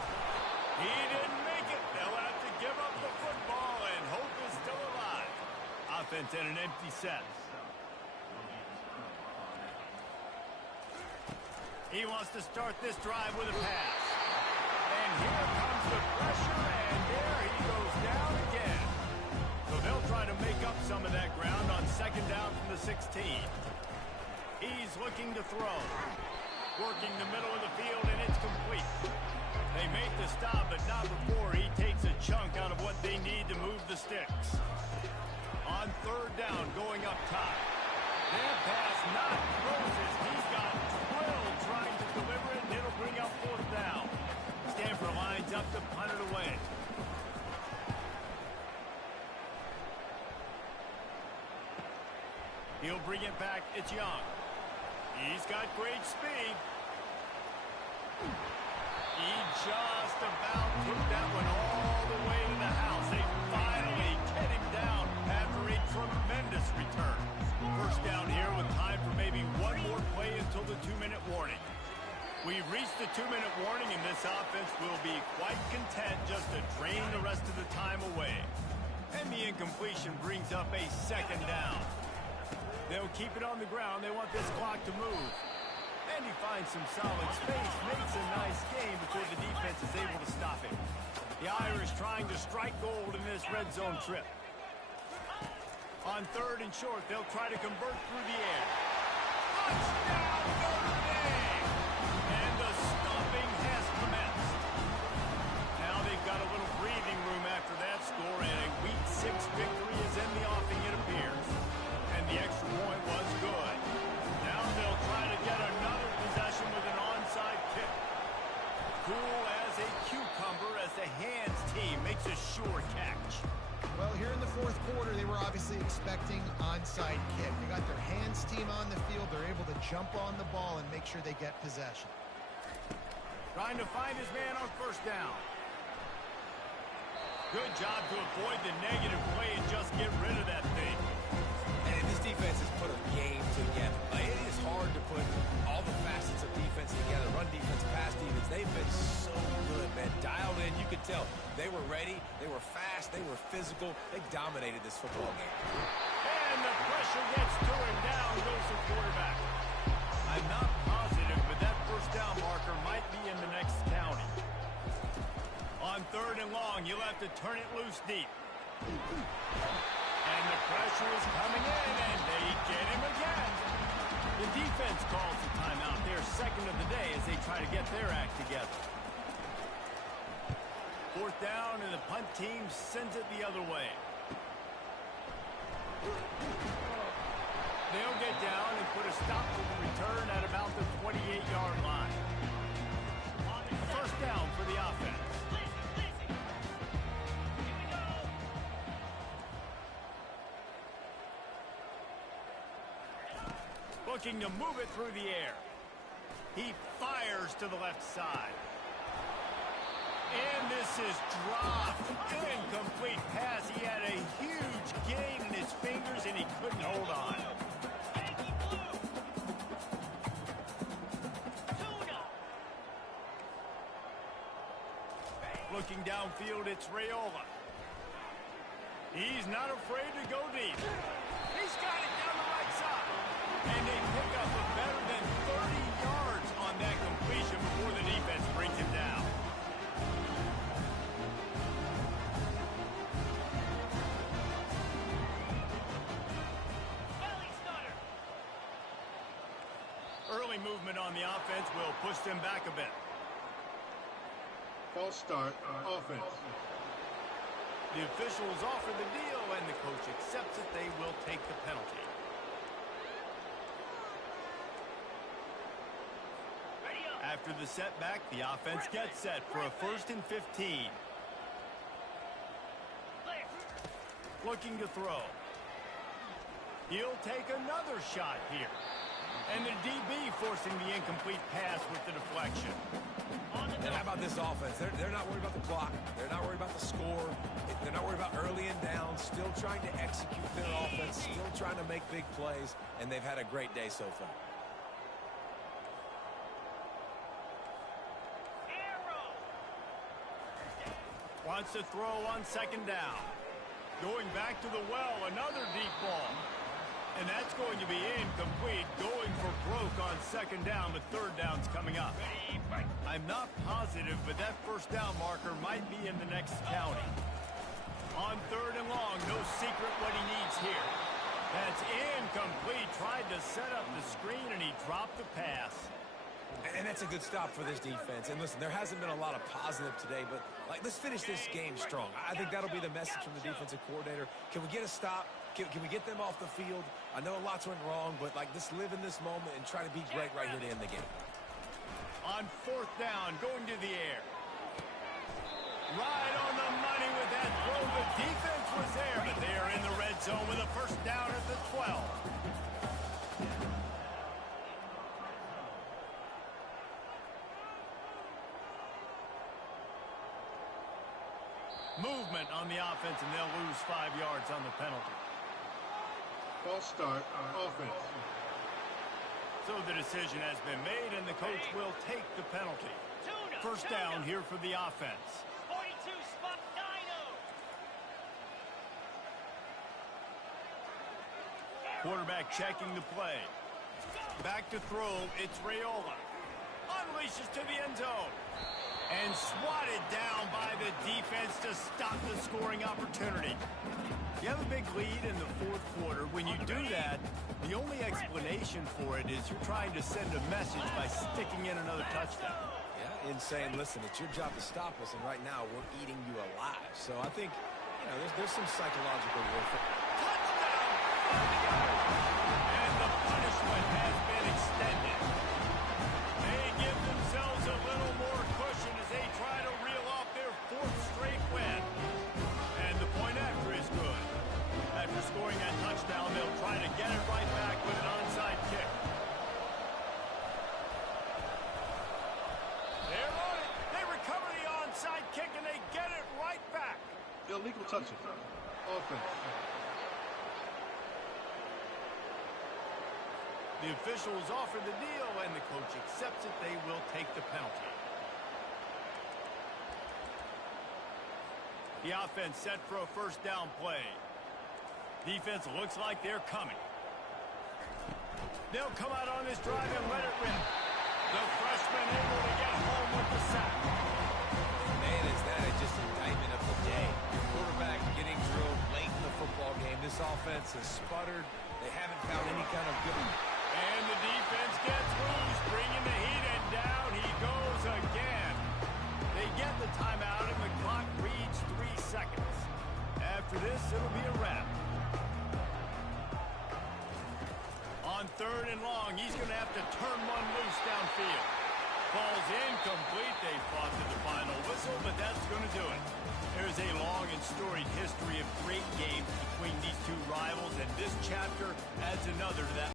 He didn't make it. They'll have to give up the football, and hope is still alive. Offense and an empty set. He wants to start this drive with a pass. And here comes the pressure, and there he goes down again. So they'll try to make up some of that ground on 2nd down from the 16. He's looking to throw. Working the middle of the field, and it's complete. They make the stop, but not before he takes a chunk out of what they need to move the sticks. On 3rd down, going up top. That pass not roses. He's got drilled trying to deliver it, and it'll bring up 4th down. Stanford lines up to punt it away. He'll bring it back. It's Young. He's got great speed. He just about took that one all the way to the house. They finally get him down after a tremendous return. 1st down here with time for maybe one more play until the 2-minute warning. We've reached the 2-minute warning, and this offense will be quite content just to drain the rest of the time away. And the incompletion brings up a 2nd down. They'll keep it on the ground. They want this clock to move. And he finds some solid space, makes a nice game before the defense is able to stop him. The Irish trying to strike gold in this red zone trip. On 3rd and short, they'll try to convert through the air. Touchdown, Notre Dame! And the stomping has commenced. Now they've got a little breathing room after that score, and a Week 6 victory is in the offing, it appears. And the extra point was good. Now they'll try to get another possession with an onside kick. Cool as a cucumber as the hands team makes a sure catch. Well, here in the 4th quarter, quarter, they were obviously expecting onside kick. They got their hands team on the field. They're able to jump on the ball and make sure they get possession. Trying to find his man on first down. Good job to avoid the negative play and just get rid of that thing. And this defense has put a game together. Like, it is hard to put all the facets of defense together. Run defense, pass defense. They've been so good, man. Dialed in. You could tell they were ready. They were fast. They were physical. They dominated this football game. And the pressure gets to him. Down goes the quarterback. I'm not positive, but that first down marker might be in the next county. On third and long, you'll have to turn it loose deep. And the pressure is coming in, and they get him again. The defense calls the timeout. Their second of the day as they try to get their act together. Fourth down, and the punt team sends it the other way. They'll get down and put a stop to the return at about the 28-yard line. First down for the offense. Looking to move it through the air. He fires to the left side. And this is dropped. Incomplete pass. He had a huge gain in his fingers, and he couldn't hold on. Looking downfield, it's Raiola. He's not afraid to go deep. He's got it down the right side. And they pick up a better than 30 yards on that completion before the defense brings him down. Early movement on the offense will push them back a bit. False start, offense. The officials offer the deal, and the coach accepts it. They will take the penalty. After the setback, the offense gets set for a 1st and 15. Looking to throw. He'll take another shot here. And the DB forcing the incomplete pass with the deflection. And how about this offense? They're not worried about the clock. They're not worried about the score. They're not worried about early and down. Still trying to execute their offense. Still trying to make big plays. And they've had a great day so far. Wants to throw on second down. Going back to the well, another deep ball. And that's going to be incomplete. Going for broke on second down, but third down's coming up. I'm not positive, but that first down marker might be in the next county. On third and long, no secret what he needs here. That's incomplete. Tried to set up the screen, and he dropped the pass. And that's a good stop for this defense. And listen, there hasn't been a lot of positive today, but let's finish this game strong. I think that'll be the message from the defensive coordinator. Can we get a stop? Can we get them off the field? I know lots went wrong, but just live in this moment and try to be great right here to end the game. On fourth down, going to the air. Right on the money with that throw. The defense was there, but they are in the red zone with a first down at the 12. Movement on the offense, and they'll lose 5 yards on the penalty. False start, offense. So the decision has been made, and the coach will take the penalty. First down here for the offense. 42 spot Dino. Quarterback checking the play. Back to throw, it's Raiola. Unleashes to the end zone. And swatted down by the defense to stop the scoring opportunity. You have a big lead in the fourth quarter. When you do that, the only explanation for it is you're trying to send a message by sticking in another touchdown. Yeah, and saying, listen, it's your job to stop us, and right now we're eating you alive. So I think, there's some psychological warfare. Touchdown! And the punishment has been extended. They give themselves a little more cushion as they try to reel off their 4th straight win. And the point after is good. That Illegal touching. Offense. The officials offer the deal, and the coach accepts it. They will take the penalty. The offense set for a first down play. Defense looks like they're coming. They'll come out on this drive and let it rip. The freshman able to get home with the sack. Man, is that just a indictment of the day. Quarterback getting drilled late in the football game. This offense has sputtered. They haven't found any kind of good... And the defense gets loose, bringing the heat, and down he goes again. They get the timeout, and the clock reads 3 seconds. After this, it'll be a wrap. On 3rd and long, he's going to have to turn one loose downfield. Ball's incomplete. They fought to the final whistle, but that's going to do it. There's a long and storied history of great games between these two rivals, and this chapter adds another to that.